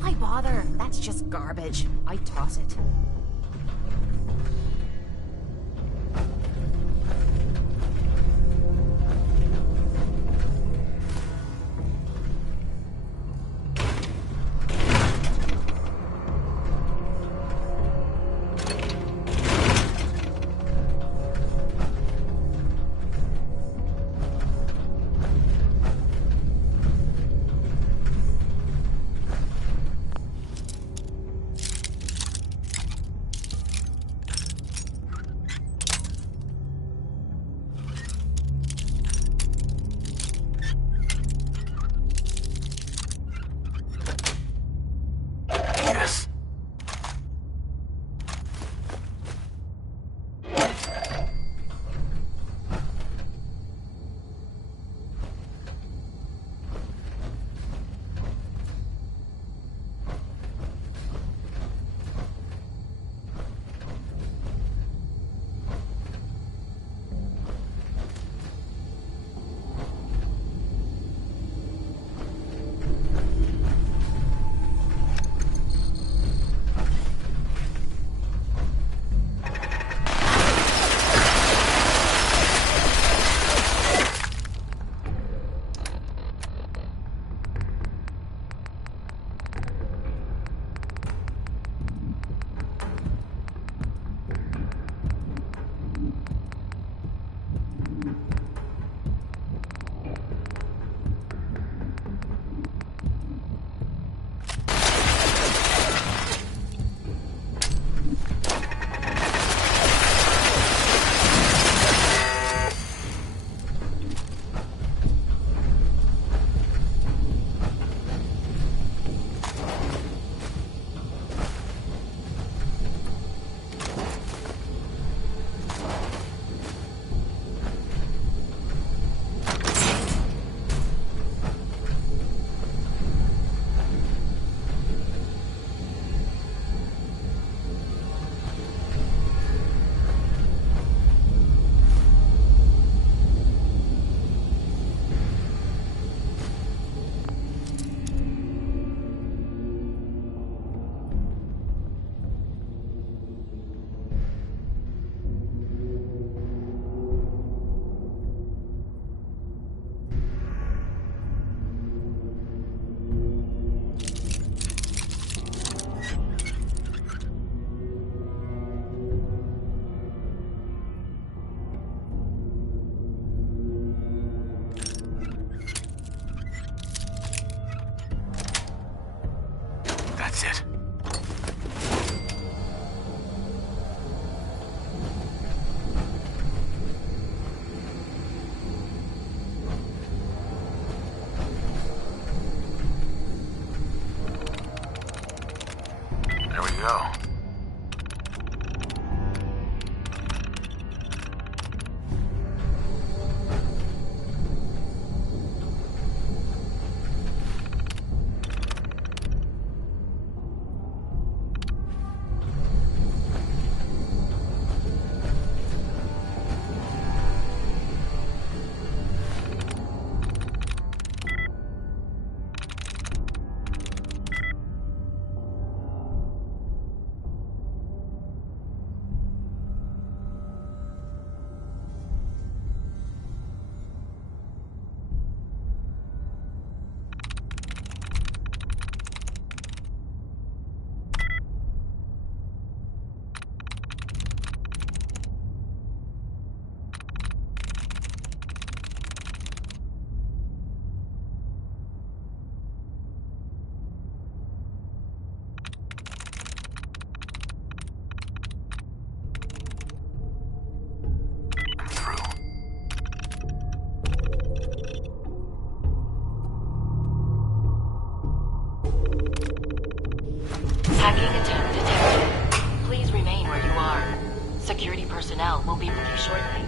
Why bother? That's just garbage. I toss it. is it? There we go. Hacking attempt detected. Please remain where you are. Security personnel will be with you shortly.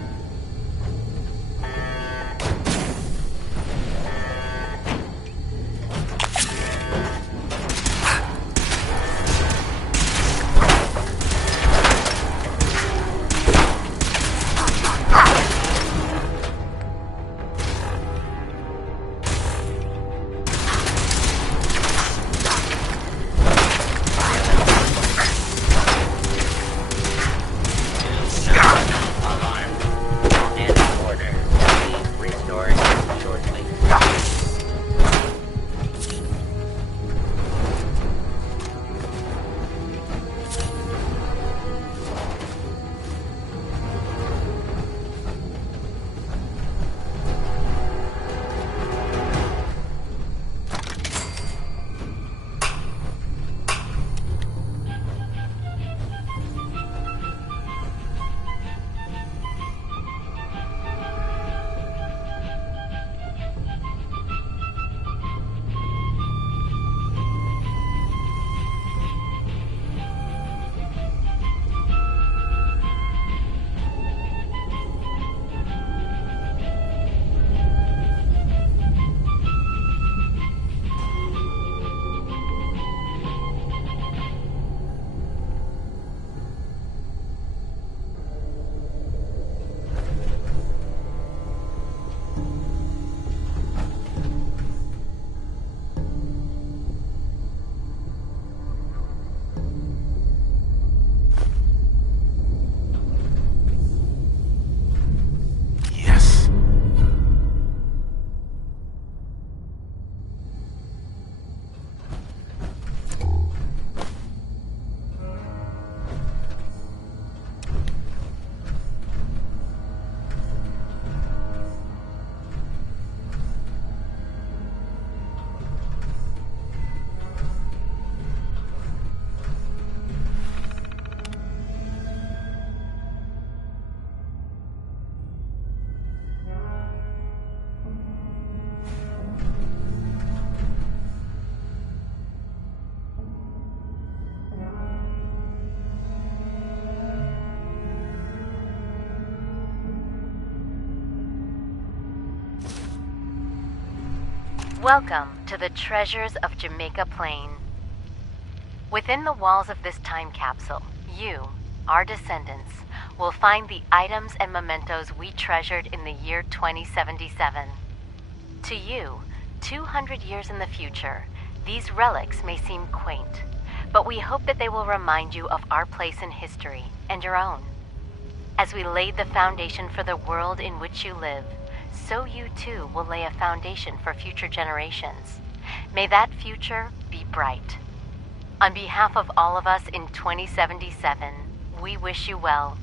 Welcome to the Treasures of Jamaica Plain. Within the walls of this time capsule, you, our descendants, will find the items and mementos we treasured in the year 2077. To you, 200 years in the future, these relics may seem quaint, but we hope that they will remind you of our place in history and your own. As we laid the foundation for the world in which you live, so you too will lay a foundation for future generations. May that future be bright. On behalf of all of us in 2077, we wish you well.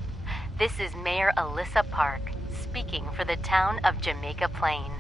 This is Mayor Alyssa Park, speaking for the town of Jamaica Plain.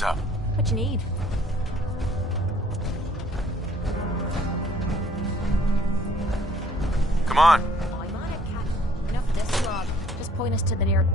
What's up? What you need? Come on. I'm on it, Cap. Enough of this log. Just point us to the near...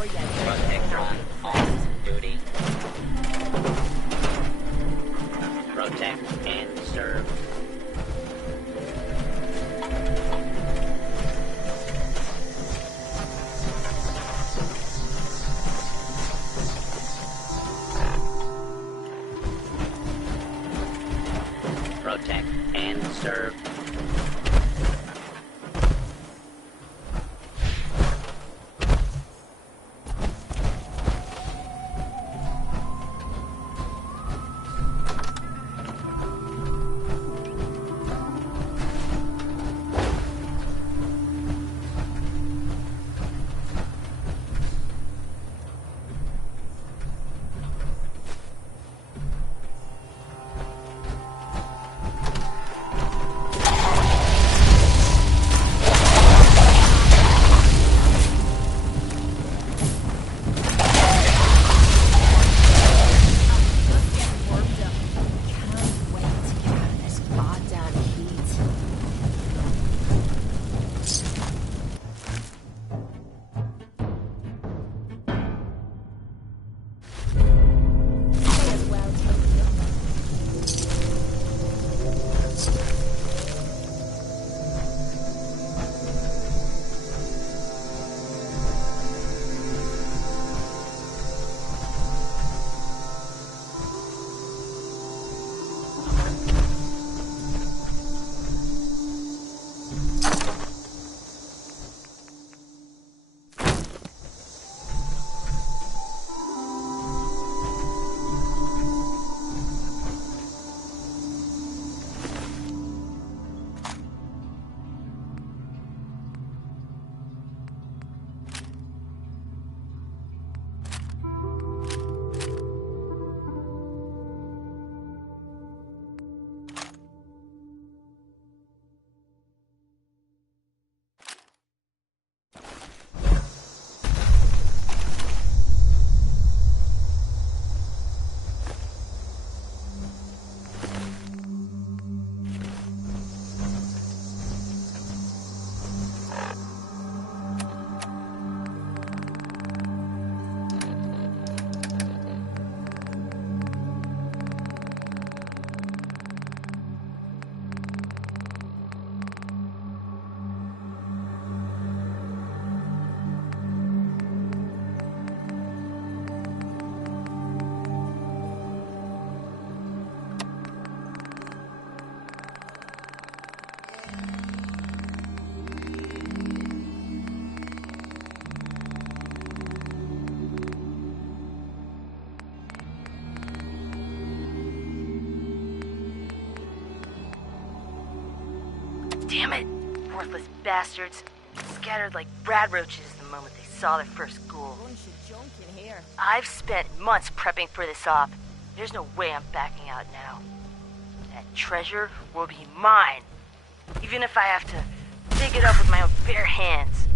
Protectron on duty. Protect and serve. Protect and serve. Damn it! Worthless bastards. Scattered like rad roaches the moment they saw their first ghoul. I've spent months prepping for this op. There's no way I'm backing out now. That treasure will be mine. Even if I have to dig it up with my own bare hands.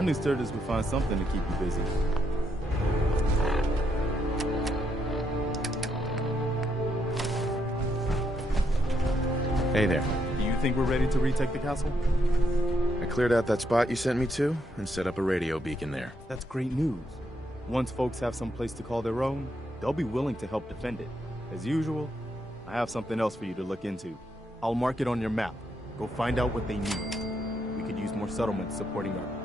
I knew Sturgis would find something to keep you busy. Hey there. Do you think we're ready to retake the castle? I cleared out that spot you sent me to and set up a radio beacon there. That's great news. Once folks have some place to call their own, they'll be willing to help defend it. As usual, I have something else for you to look into. I'll mark it on your map. Go find out what they need. We could use more settlements supporting our...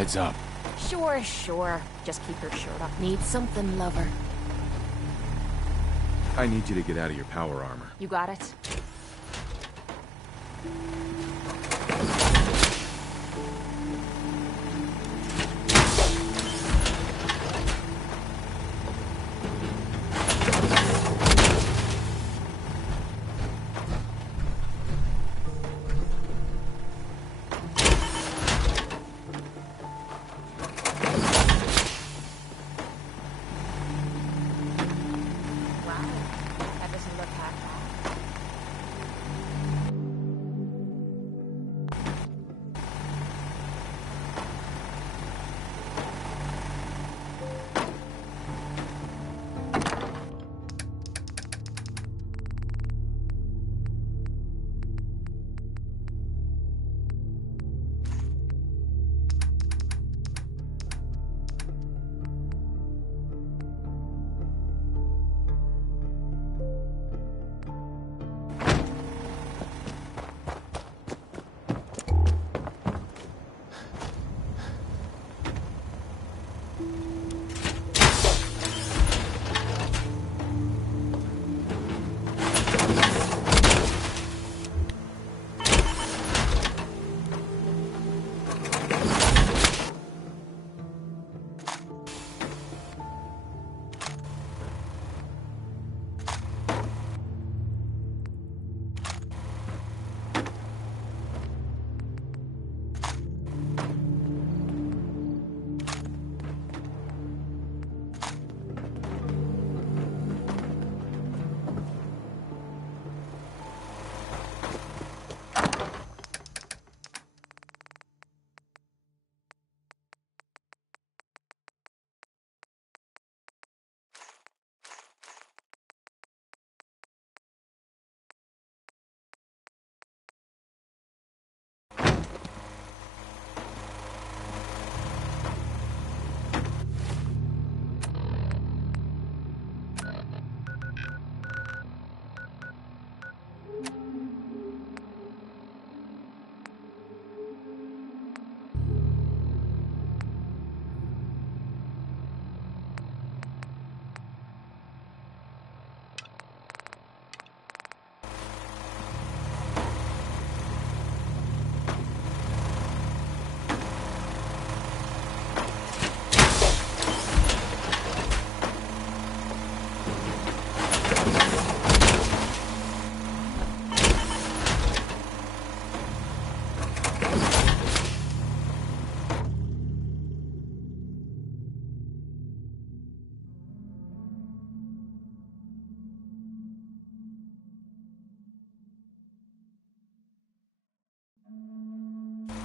Heads up. Sure, sure. Just keep your shirt up. Need something, lover. I need you to get out of your power armor. You got it?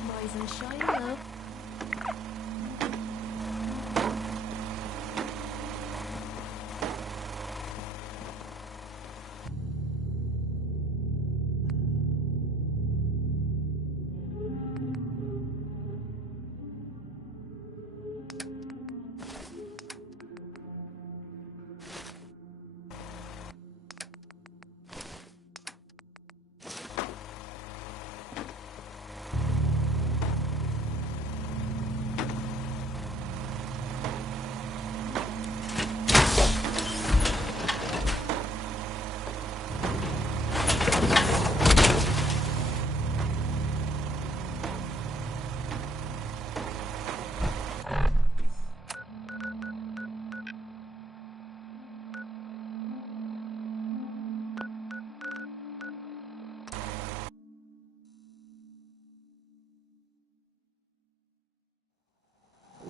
Rise and shine, love.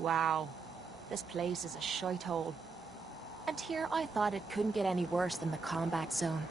Wow. This place is a shithole. And here I thought it couldn't get any worse than the combat zone.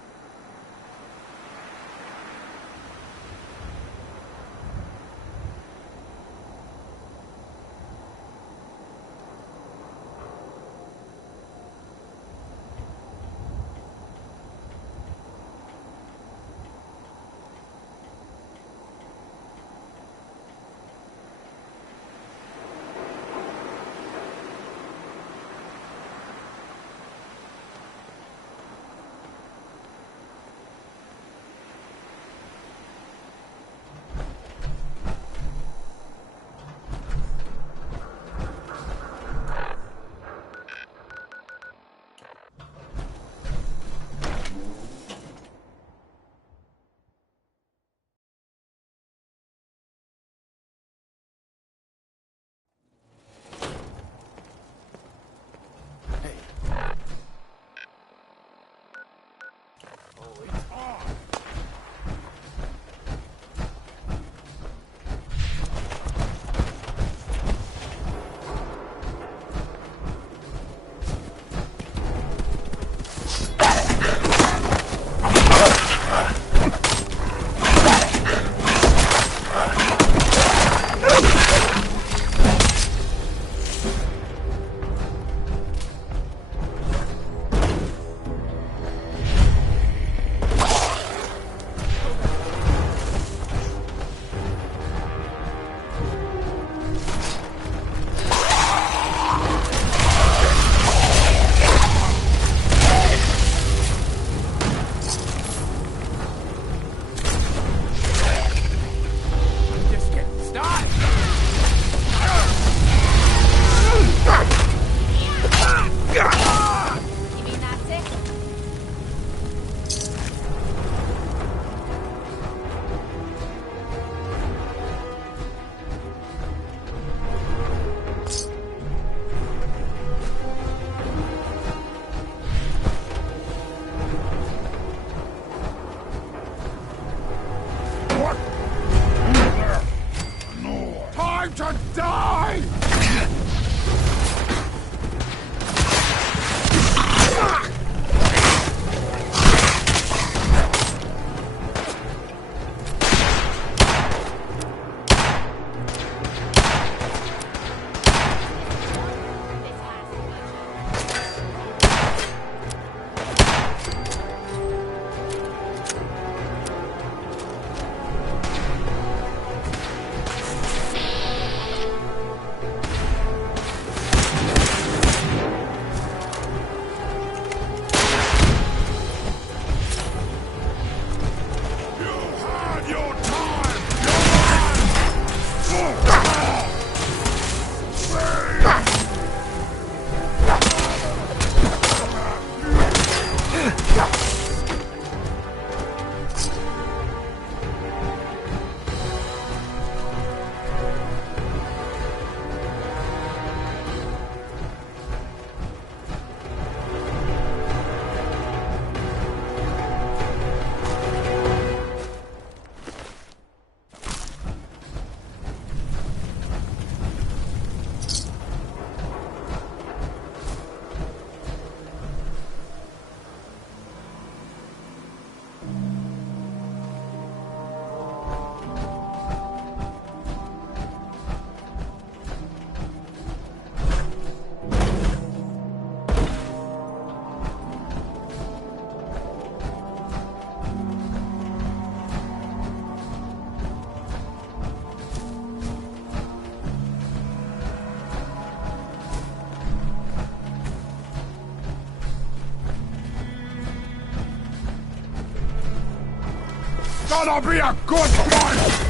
Gonna be a good one!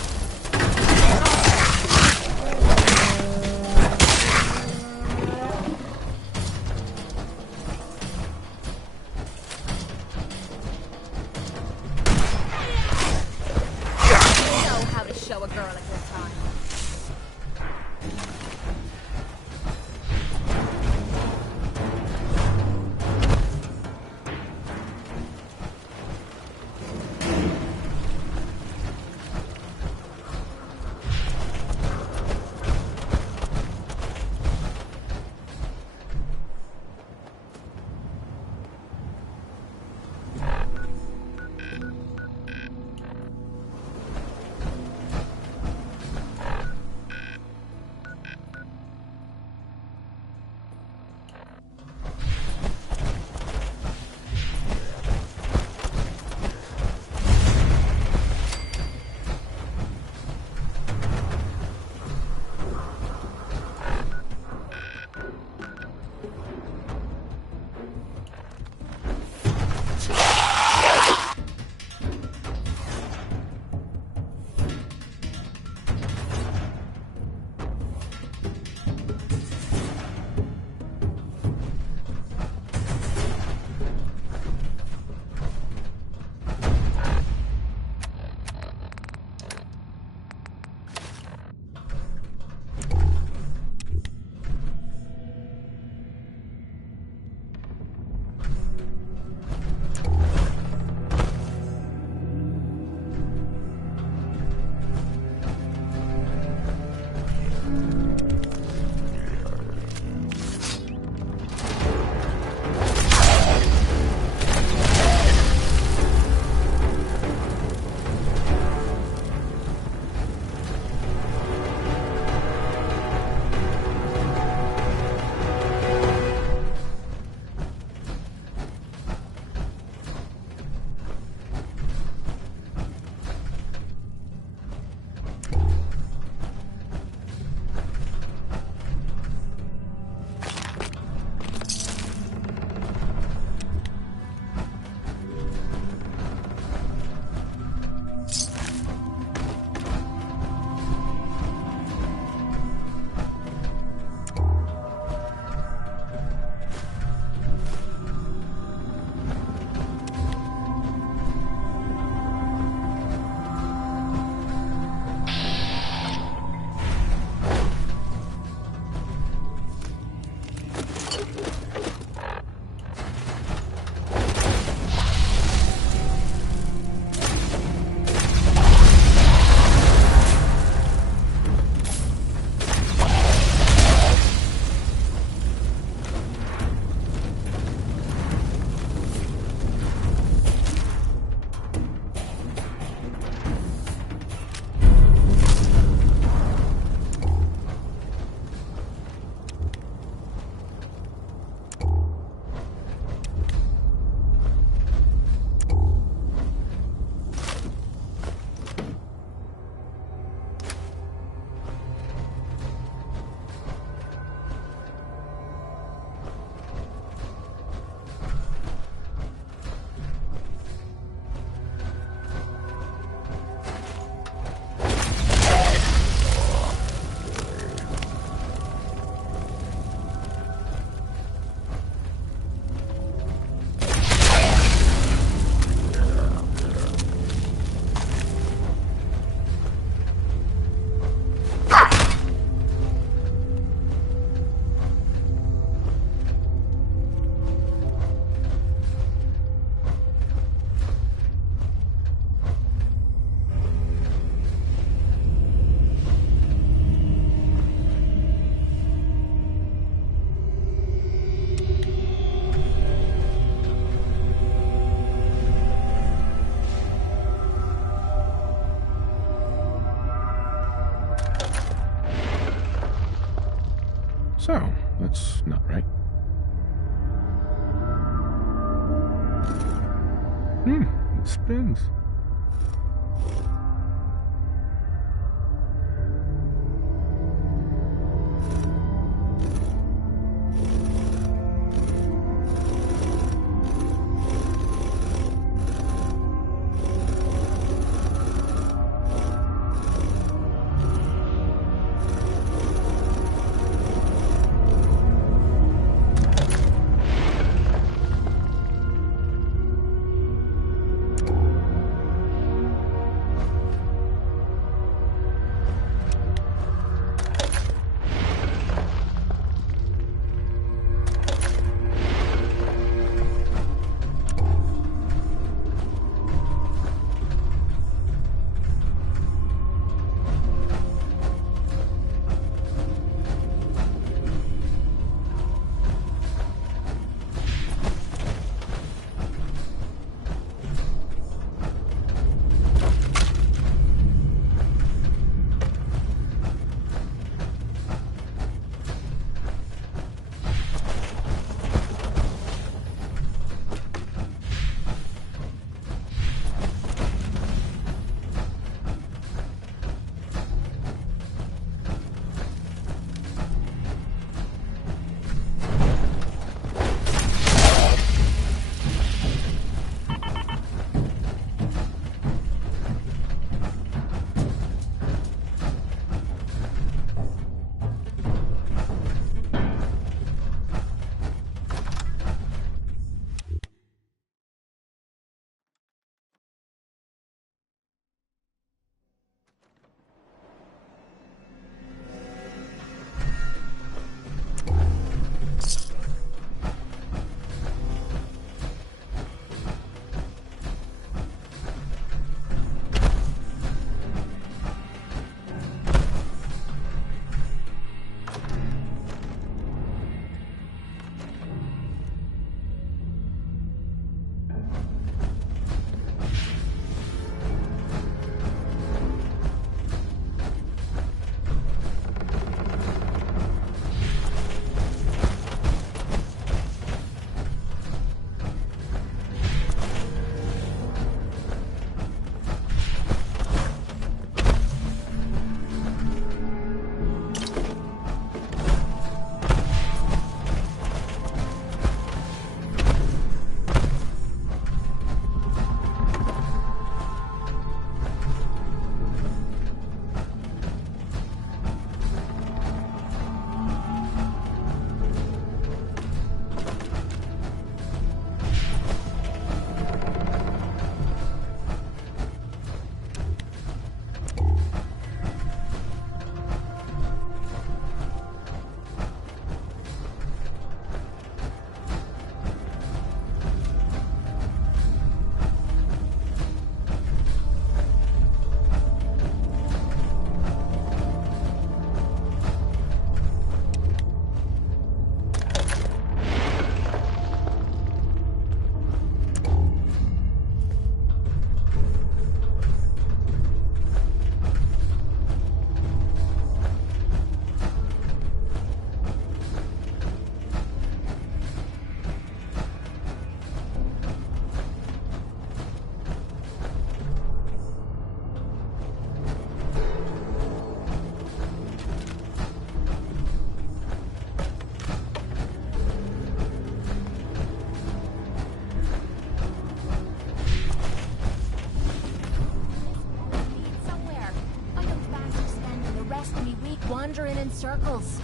So, that's not right. It spins. wandering in circles.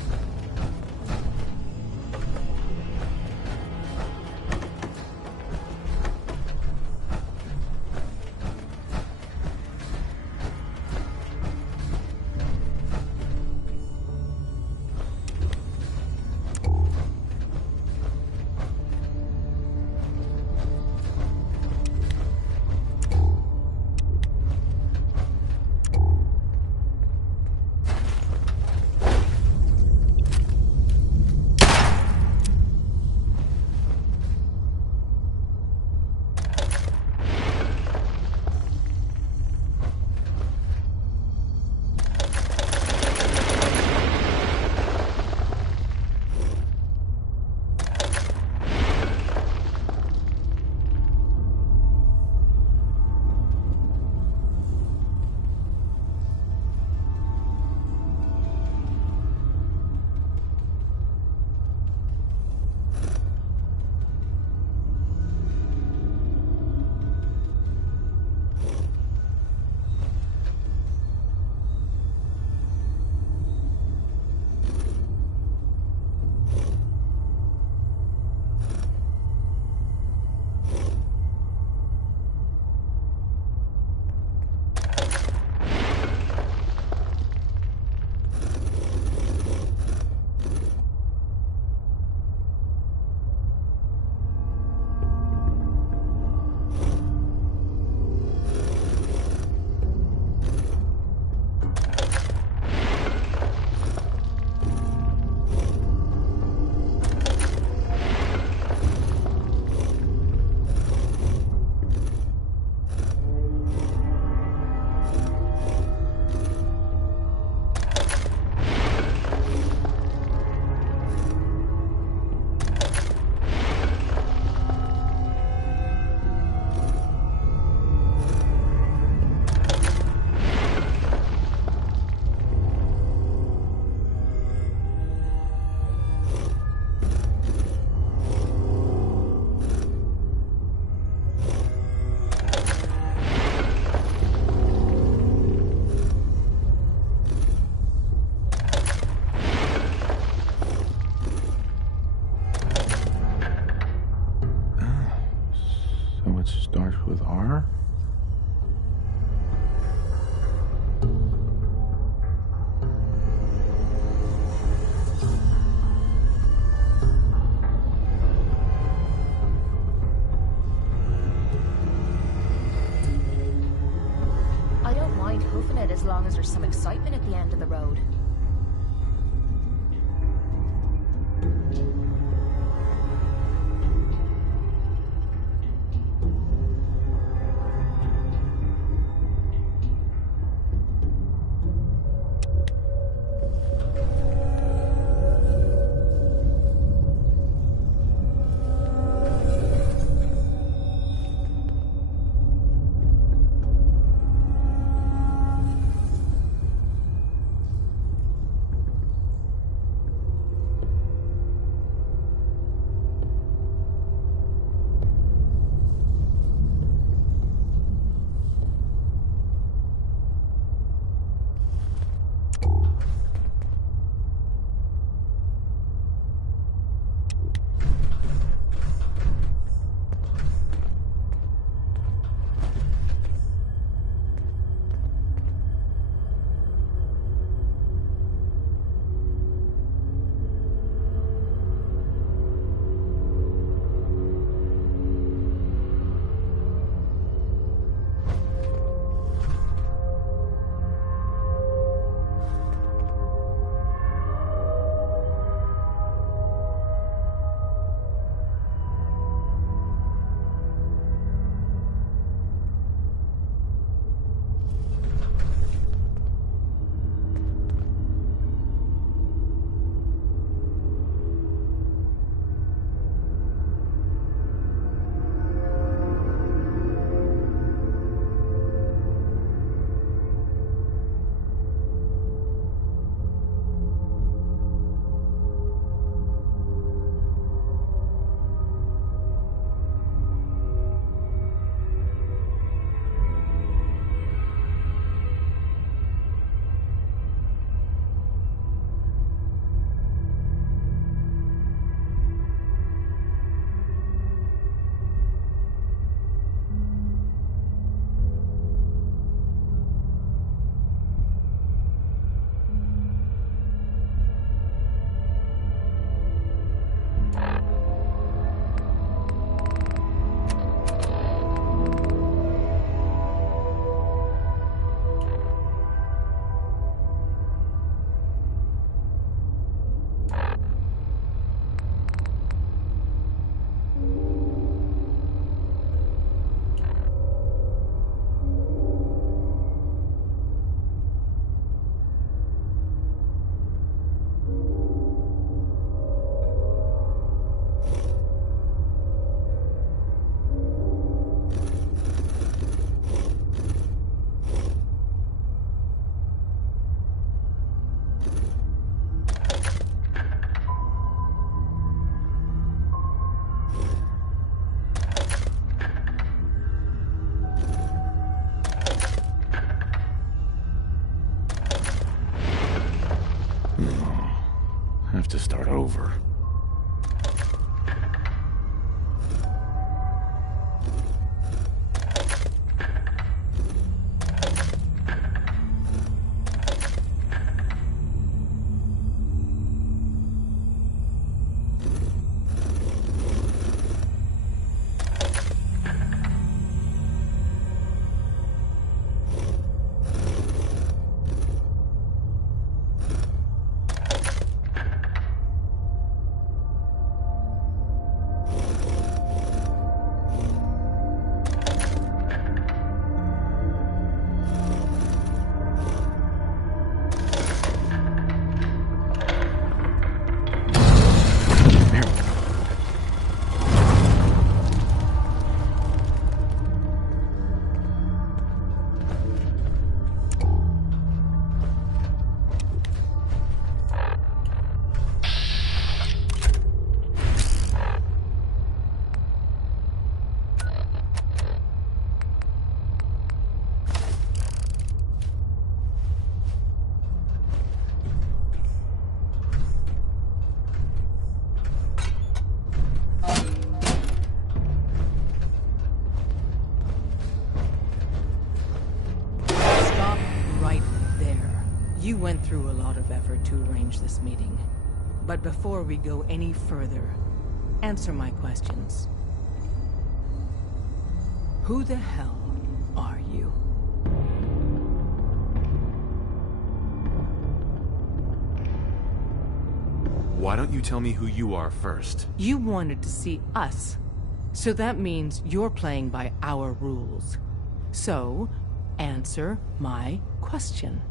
hoofing it as long as there's some excitement at the end of the road. Have to start over. You went through a lot of effort to arrange this meeting. But before we go any further, answer my questions. Who the hell are you? Why don't you tell me who you are first? You wanted to see us. So that means you're playing by our rules. So, answer my question.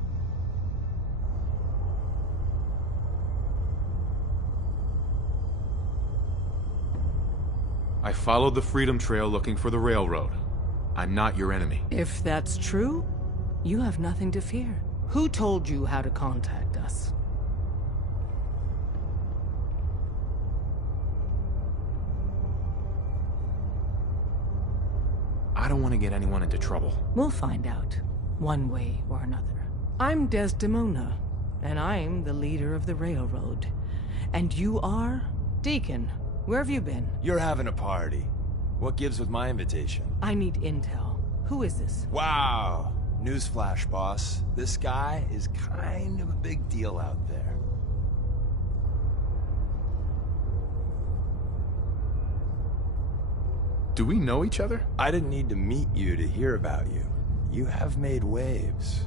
I followed the Freedom Trail looking for the railroad. I'm not your enemy. If that's true, you have nothing to fear. Who told you how to contact us? I don't want to get anyone into trouble. We'll find out, one way or another. I'm Desdemona, and I'm the leader of the railroad. And you are? Deacon, where have you been? You're having a party. What gives with my invitation? I need intel. Who is this? Wow! Newsflash, boss. This guy is kind of a big deal out there. Do we know each other? I didn't need to meet you to hear about you. You have made waves.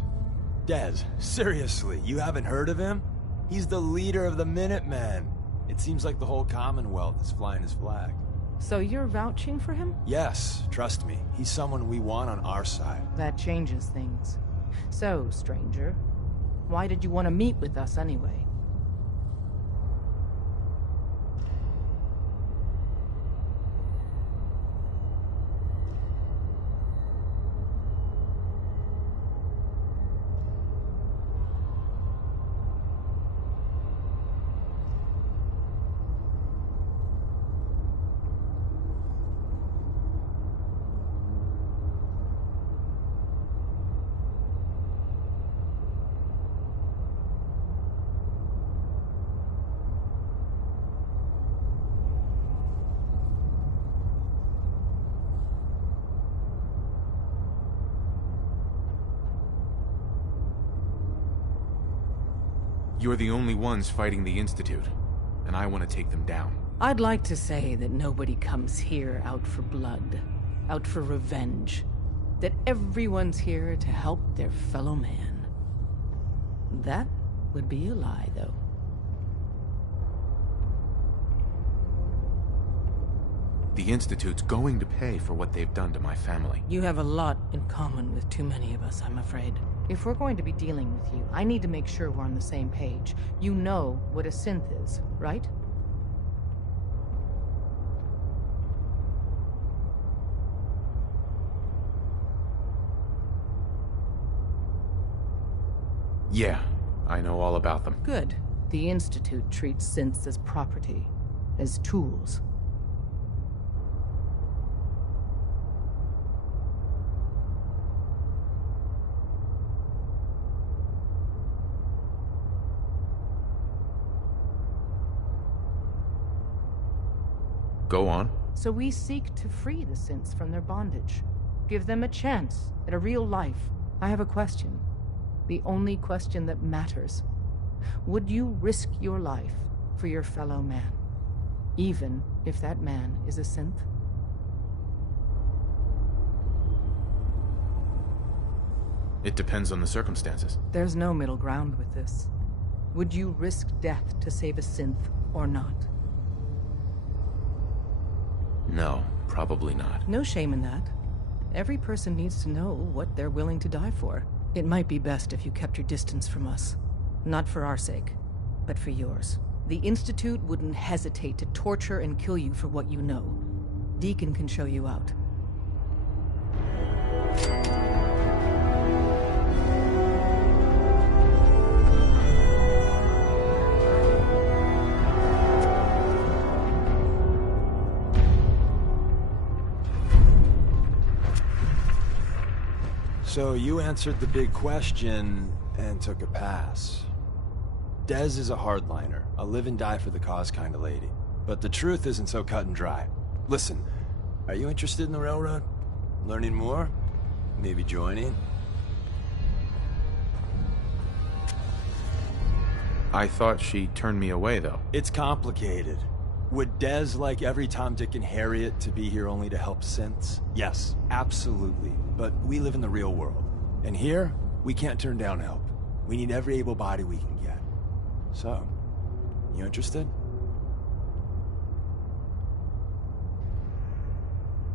Des, seriously, you haven't heard of him? He's the leader of the Minutemen. It seems like the whole Commonwealth is flying his flag. So you're vouching for him? Yes, trust me. He's someone we want on our side. That changes things. So, stranger, why did you want to meet with us anyway? You're the only ones fighting the Institute, and I want to take them down. I'd like to say that nobody comes here out for blood, out for revenge. That everyone's here to help their fellow man. That would be a lie, though. The Institute's going to pay for what they've done to my family. You have a lot in common with too many of us, I'm afraid. If we're going to be dealing with you, I need to make sure we're on the same page. You know what a synth is, right? Yeah, I know all about them. Good. The Institute treats synths as property, as tools. Go on. So we seek to free the synths from their bondage. Give them a chance at a real life. I have a question. The only question that matters. Would you risk your life for your fellow man? Even if that man is a synth? It depends on the circumstances. There's no middle ground with this. Would you risk death to save a synth or not? No, probably not. No shame in that. Every person needs to know what they're willing to die for. It might be best if you kept your distance from us. Not for our sake, but for yours. The Institute wouldn't hesitate to torture and kill you for what you know. Deacon can show you out. So you answered the big question and took a pass. Dez is a hardliner, a live and die for the cause kind of lady. But the truth isn't so cut and dry. Listen, are you interested in the railroad? Learning more? Maybe joining? I thought she turned me away, though. It's complicated. Would Dez like every Tom, Dick, and Harriet to be here only to help synths? Yes, absolutely. But we live in the real world. And here, we can't turn down help. We need every able body we can get. So, you interested?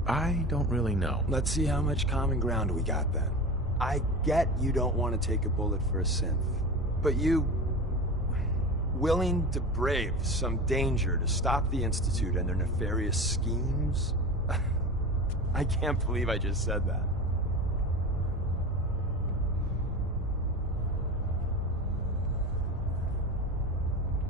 I don't really know. Let's see how much common ground we got then. I get you don't want to take a bullet for a synth, but you... willing to brave some danger to stop the Institute and their nefarious schemes? I can't believe I just said that.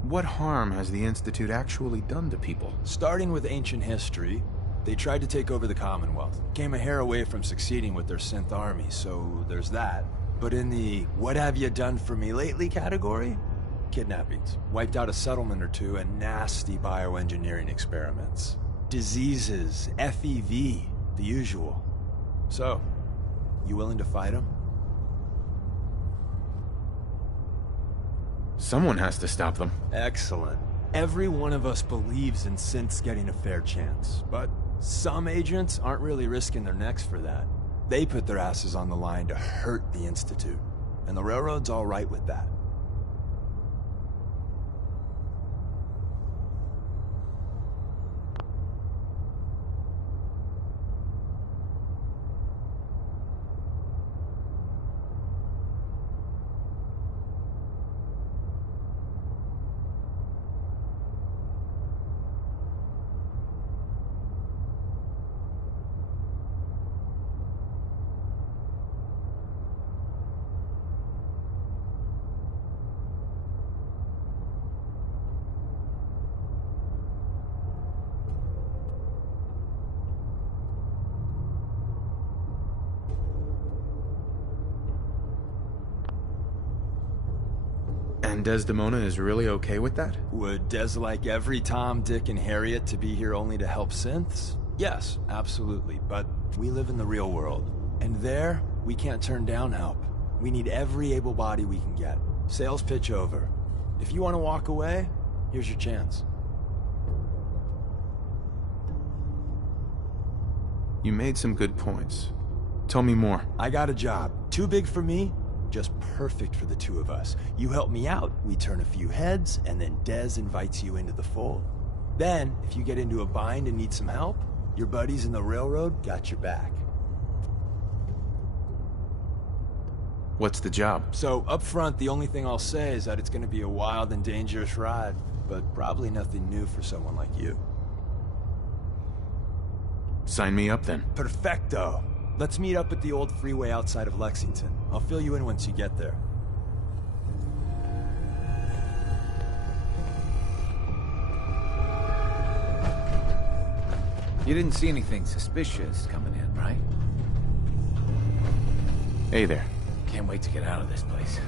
What harm has the Institute actually done to people? Starting with ancient history, they tried to take over the Commonwealth. Came a hair away from succeeding with their synth army, so there's that. But in the "what have you done for me lately" category, kidnappings. Wiped out a settlement or two and nasty bioengineering experiments. Diseases, FEV, the usual. So, you willing to fight them? Someone has to stop them. Excellent. Every one of us believes in synths getting a fair chance, but some agents aren't really risking their necks for that. They put their asses on the line to hurt the Institute, and the Railroad's all right with that. And Desdemona is really okay with that? Would Des like every Tom, Dick, and Harriet to be here only to help synths? Yes, absolutely, but we live in the real world. And there, we can't turn down help. We need every able body we can get. Sales pitch over. If you want to walk away, here's your chance. You made some good points. Tell me more. I got a job. Too big for me, just perfect for the two of us. You help me out, we turn a few heads, and then Des invites you into the fold. Then, if you get into a bind and need some help, your buddies in the Railroad got your back. What's the job? So, up front, the only thing I'll say is that it's gonna be a wild and dangerous ride, but probably nothing new for someone like you. Sign me up then. Perfecto! Let's meet up at the old freeway outside of Lexington. I'll fill you in once you get there. You didn't see anything suspicious coming in, right? Hey there. Can't wait to get out of this place.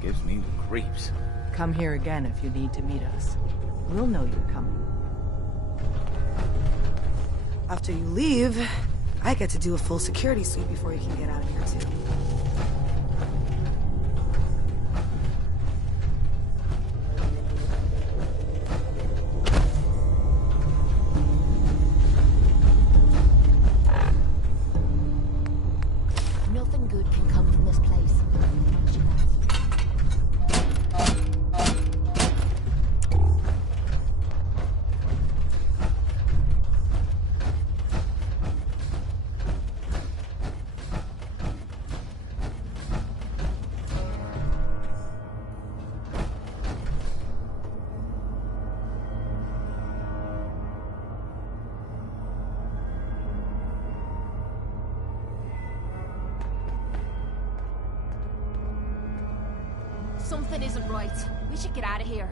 Gives me the creeps. Come here again if you need to meet us. We'll know you're coming. After you leave, I get to do a full security sweep before you can get out of here, too. Nothing good can come from this place. Something isn't right. We should get out of here.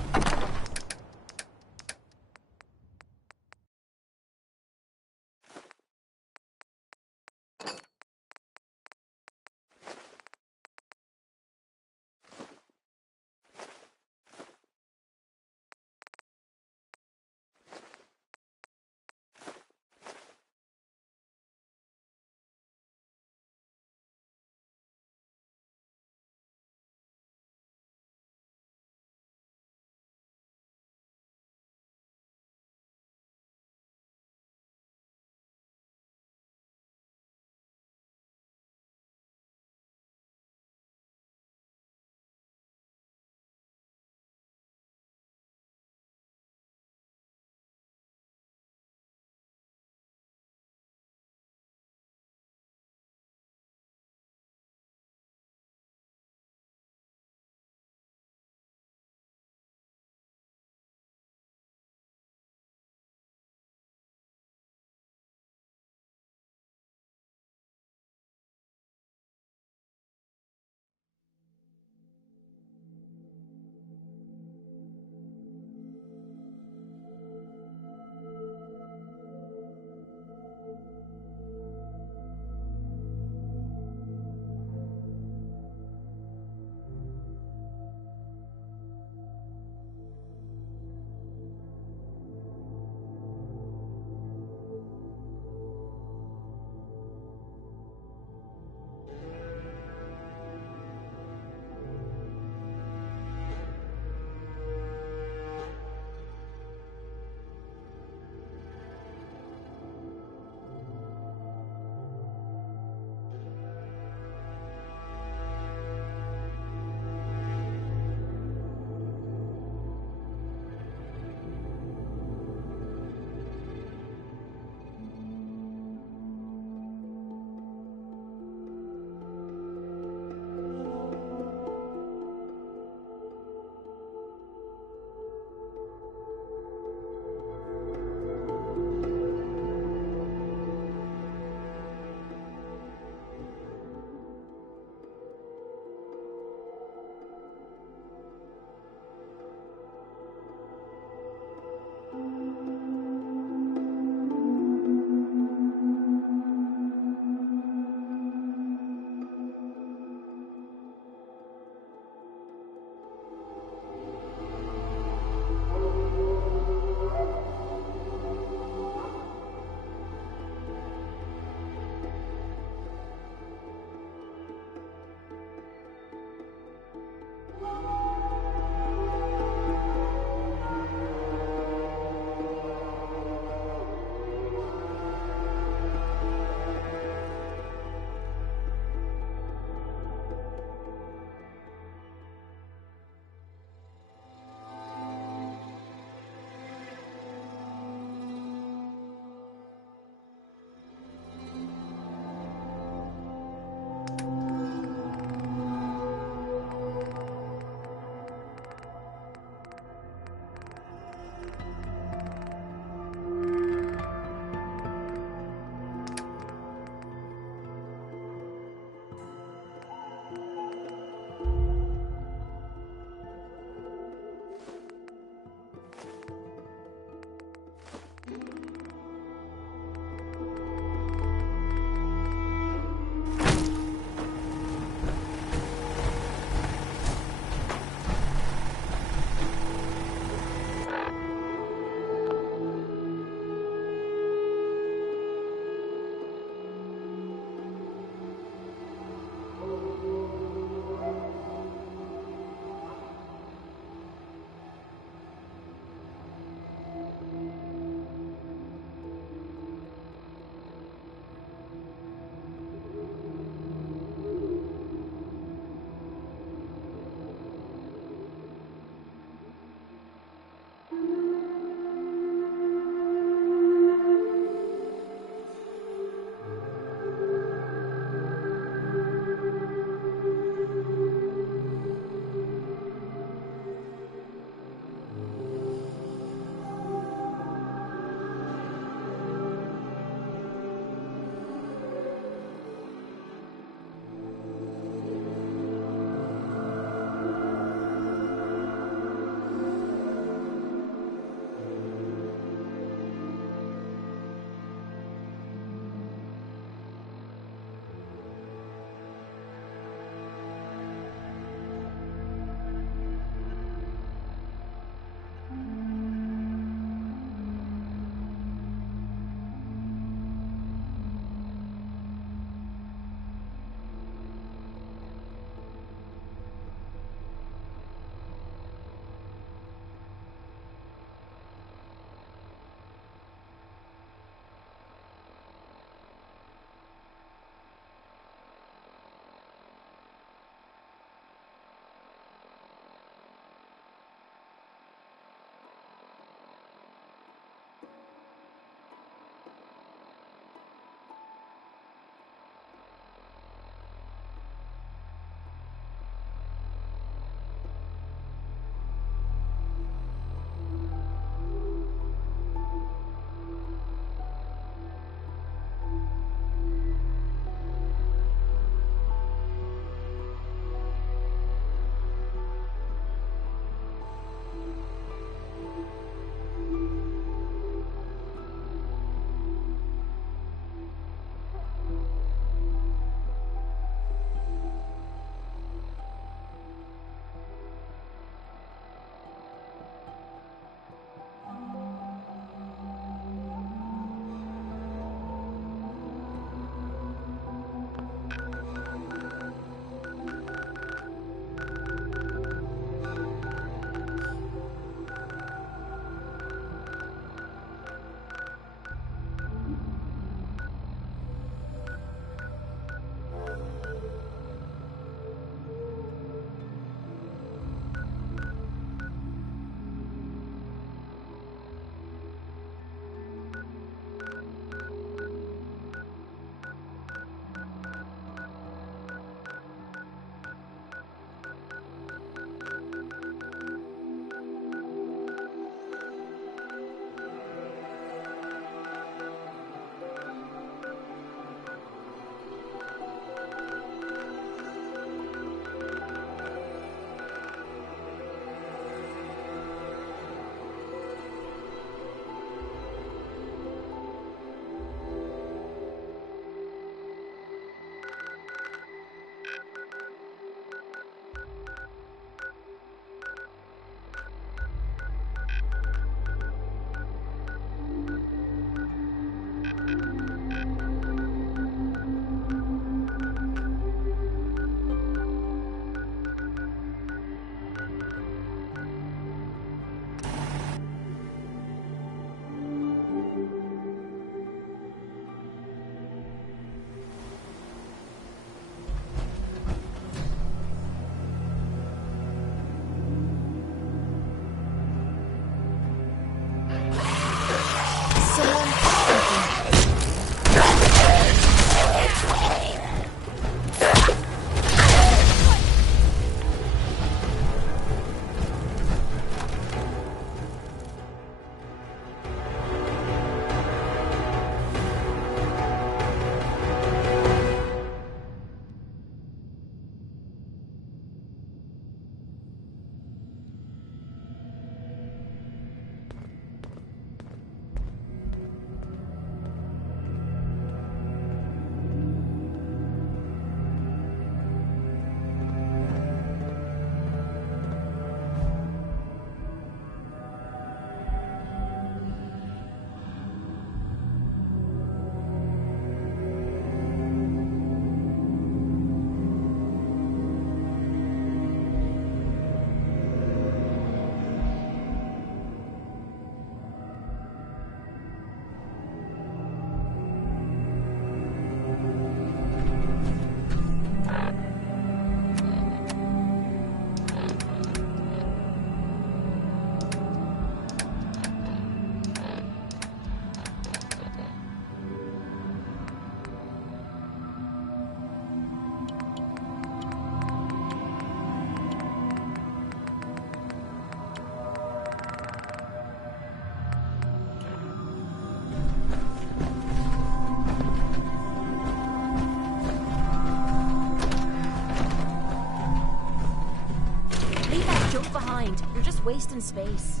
wasting space.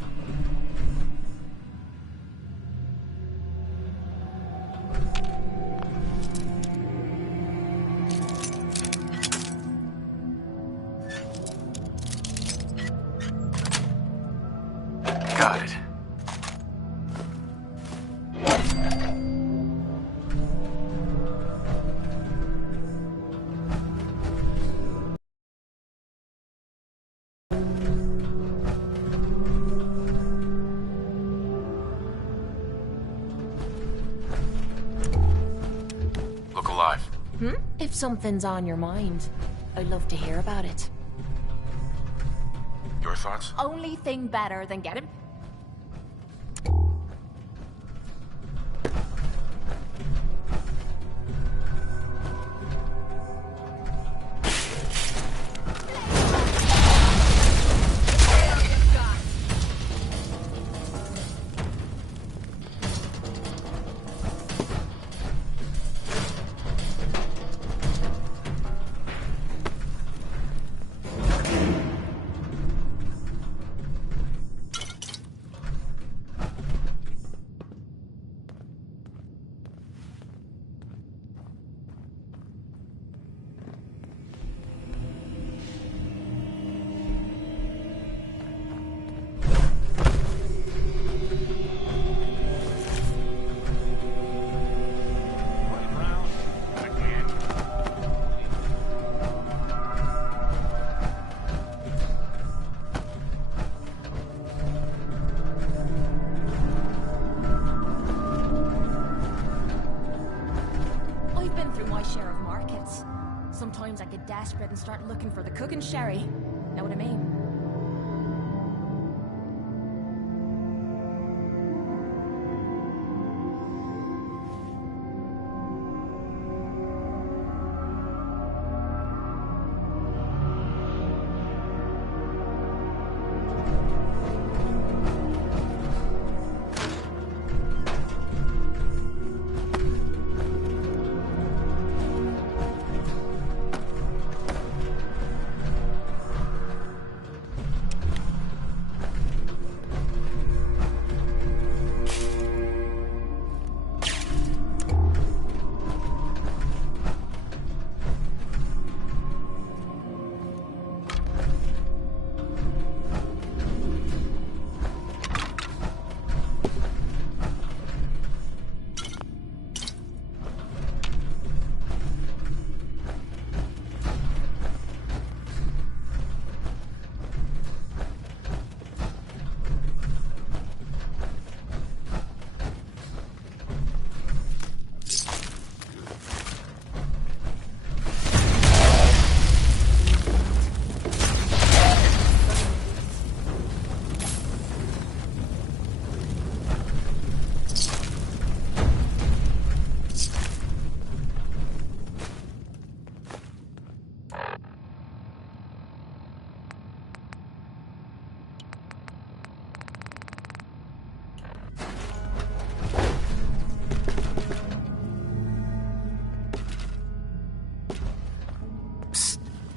Got it. Look alive. If something's on your mind, I'd love to hear about it. Your thoughts? Only thing better than getting... Sometimes I get desperate and start looking for the cooking sherry. Know what I mean?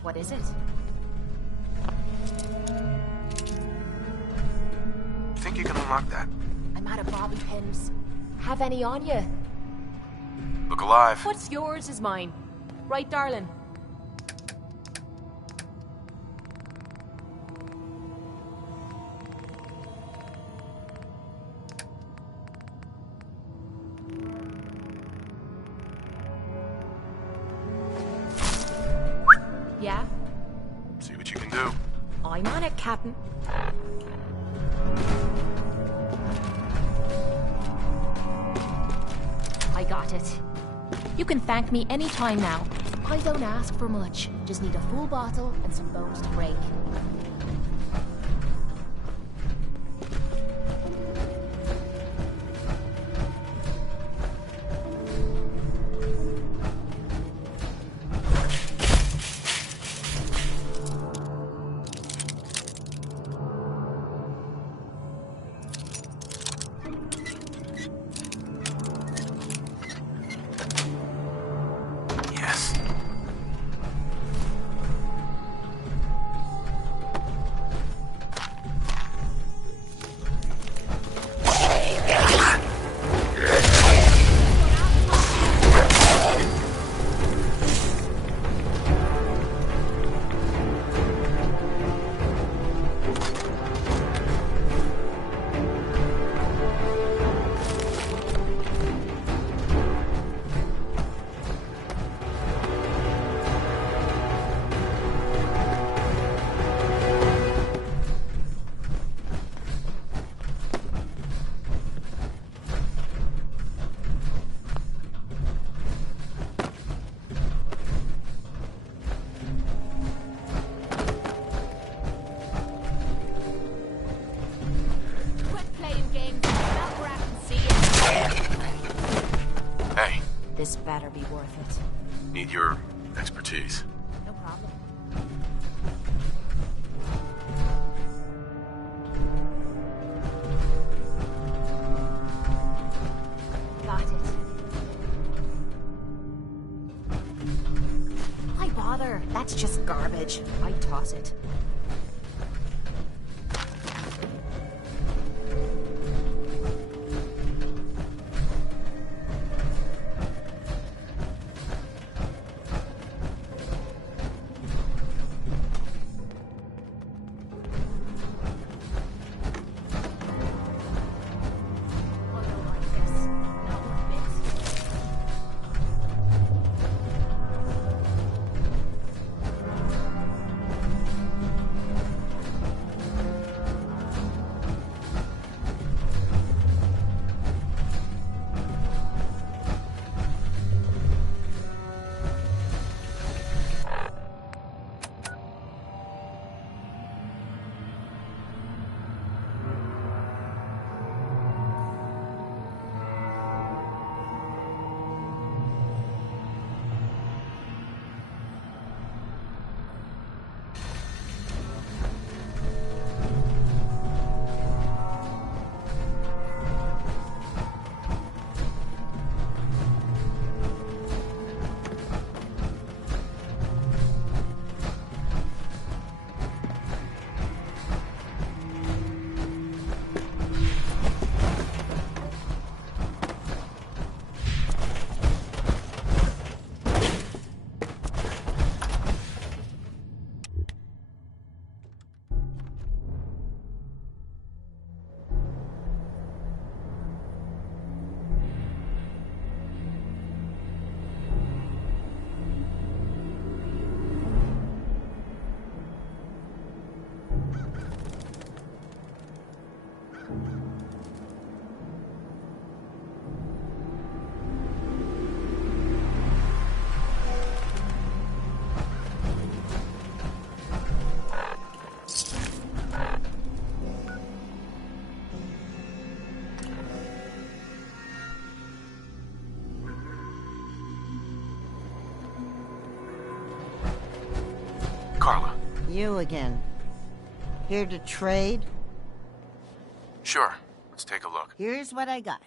What is it? Think you can unlock that? I'm out of bobby pins. Have any on you? Look alive. What's yours is mine. Right, darling? Yeah? See what you can do. I'm on it, Captain. I got it. You can thank me anytime now. I don't ask for much. Just need a full bottle and some bones to break. This better be worth it. Need your expertise. No problem. Got it. Why bother? That's just garbage. I'd toss it. Carla. You again. Here to trade? Sure. Let's take a look. Here's what I got.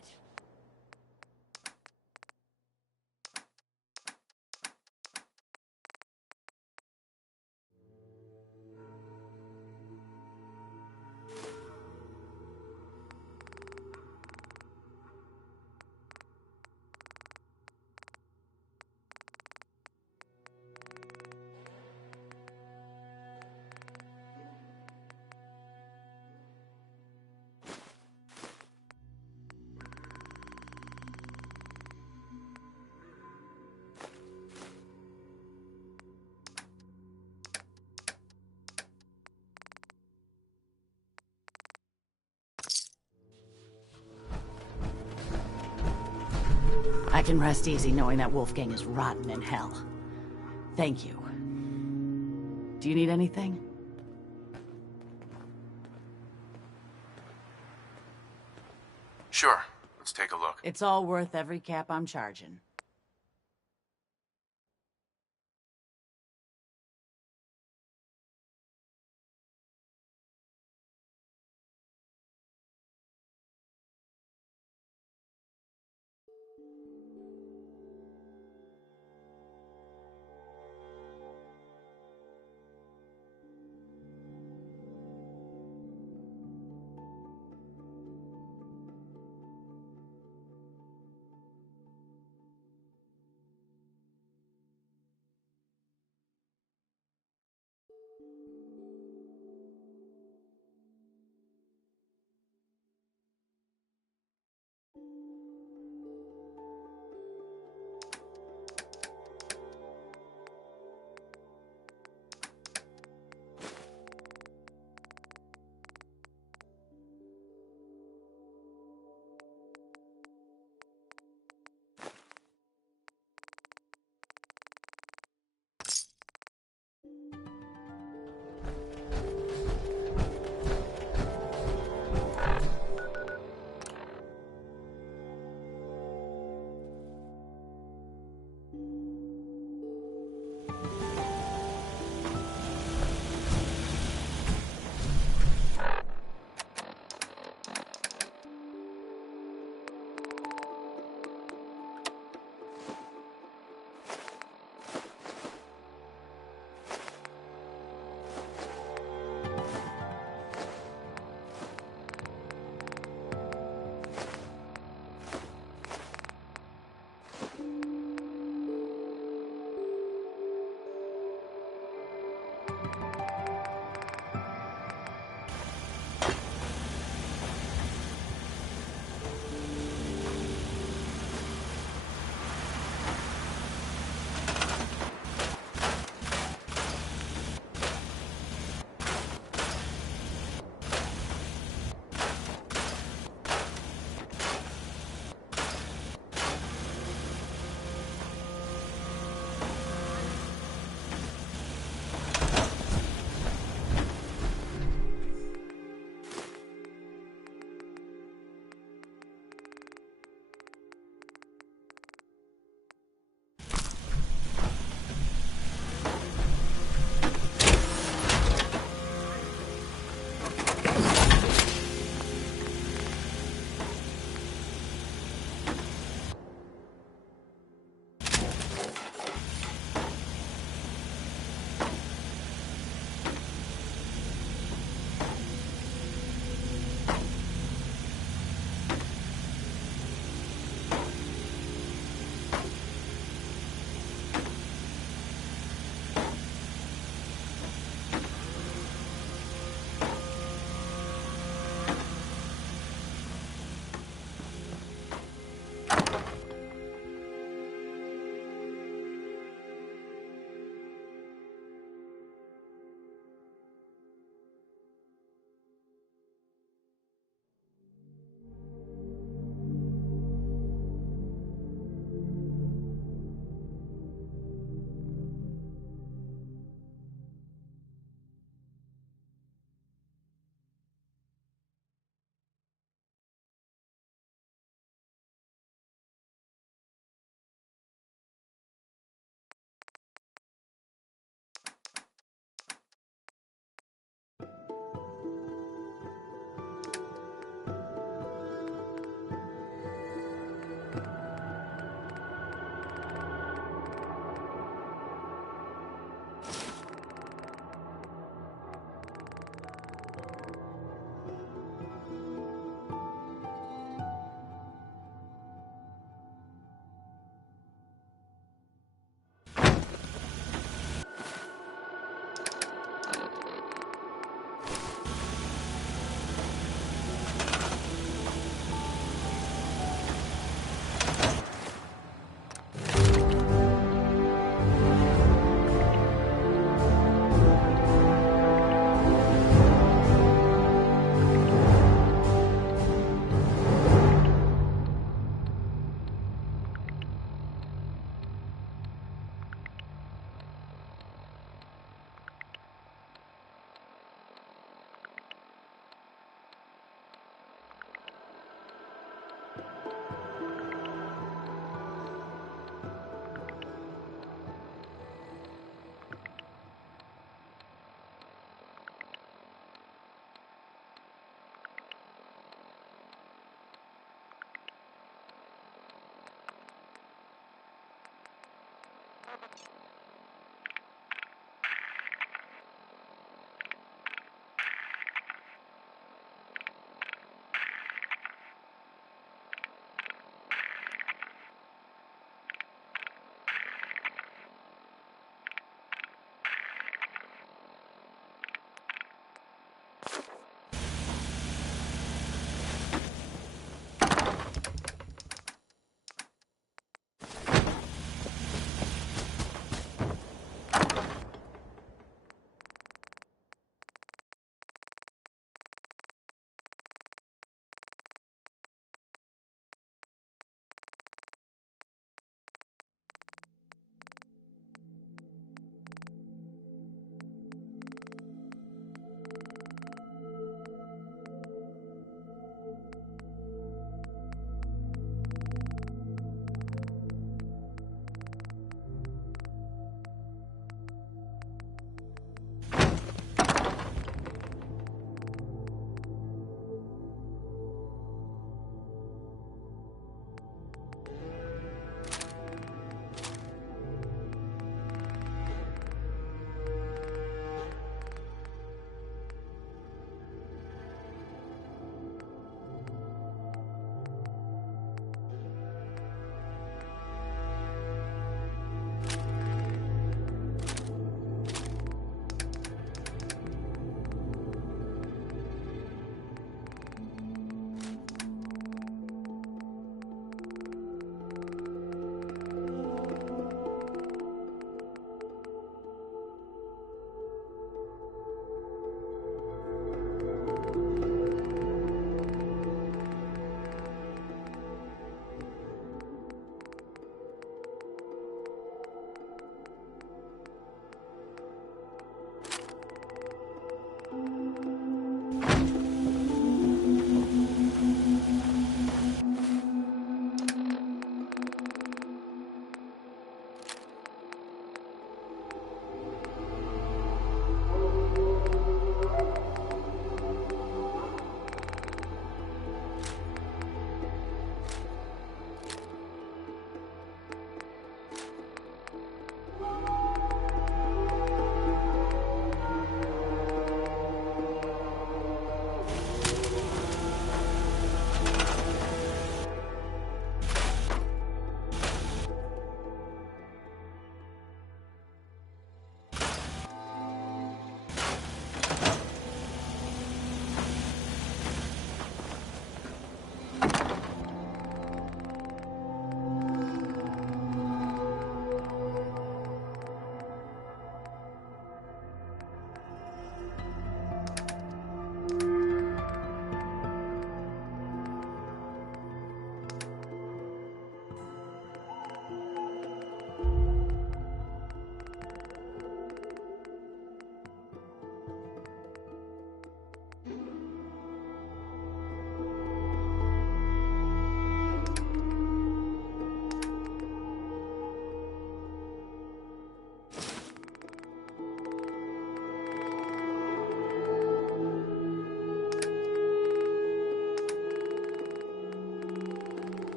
I can rest easy knowing that Wolfgang is rotten in hell. Thank you. Do you need anything? Sure. Let's take a look. It's all worth every cap I'm charging.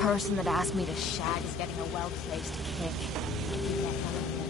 Person that asked me to shag is getting a well-placed kick. You get one of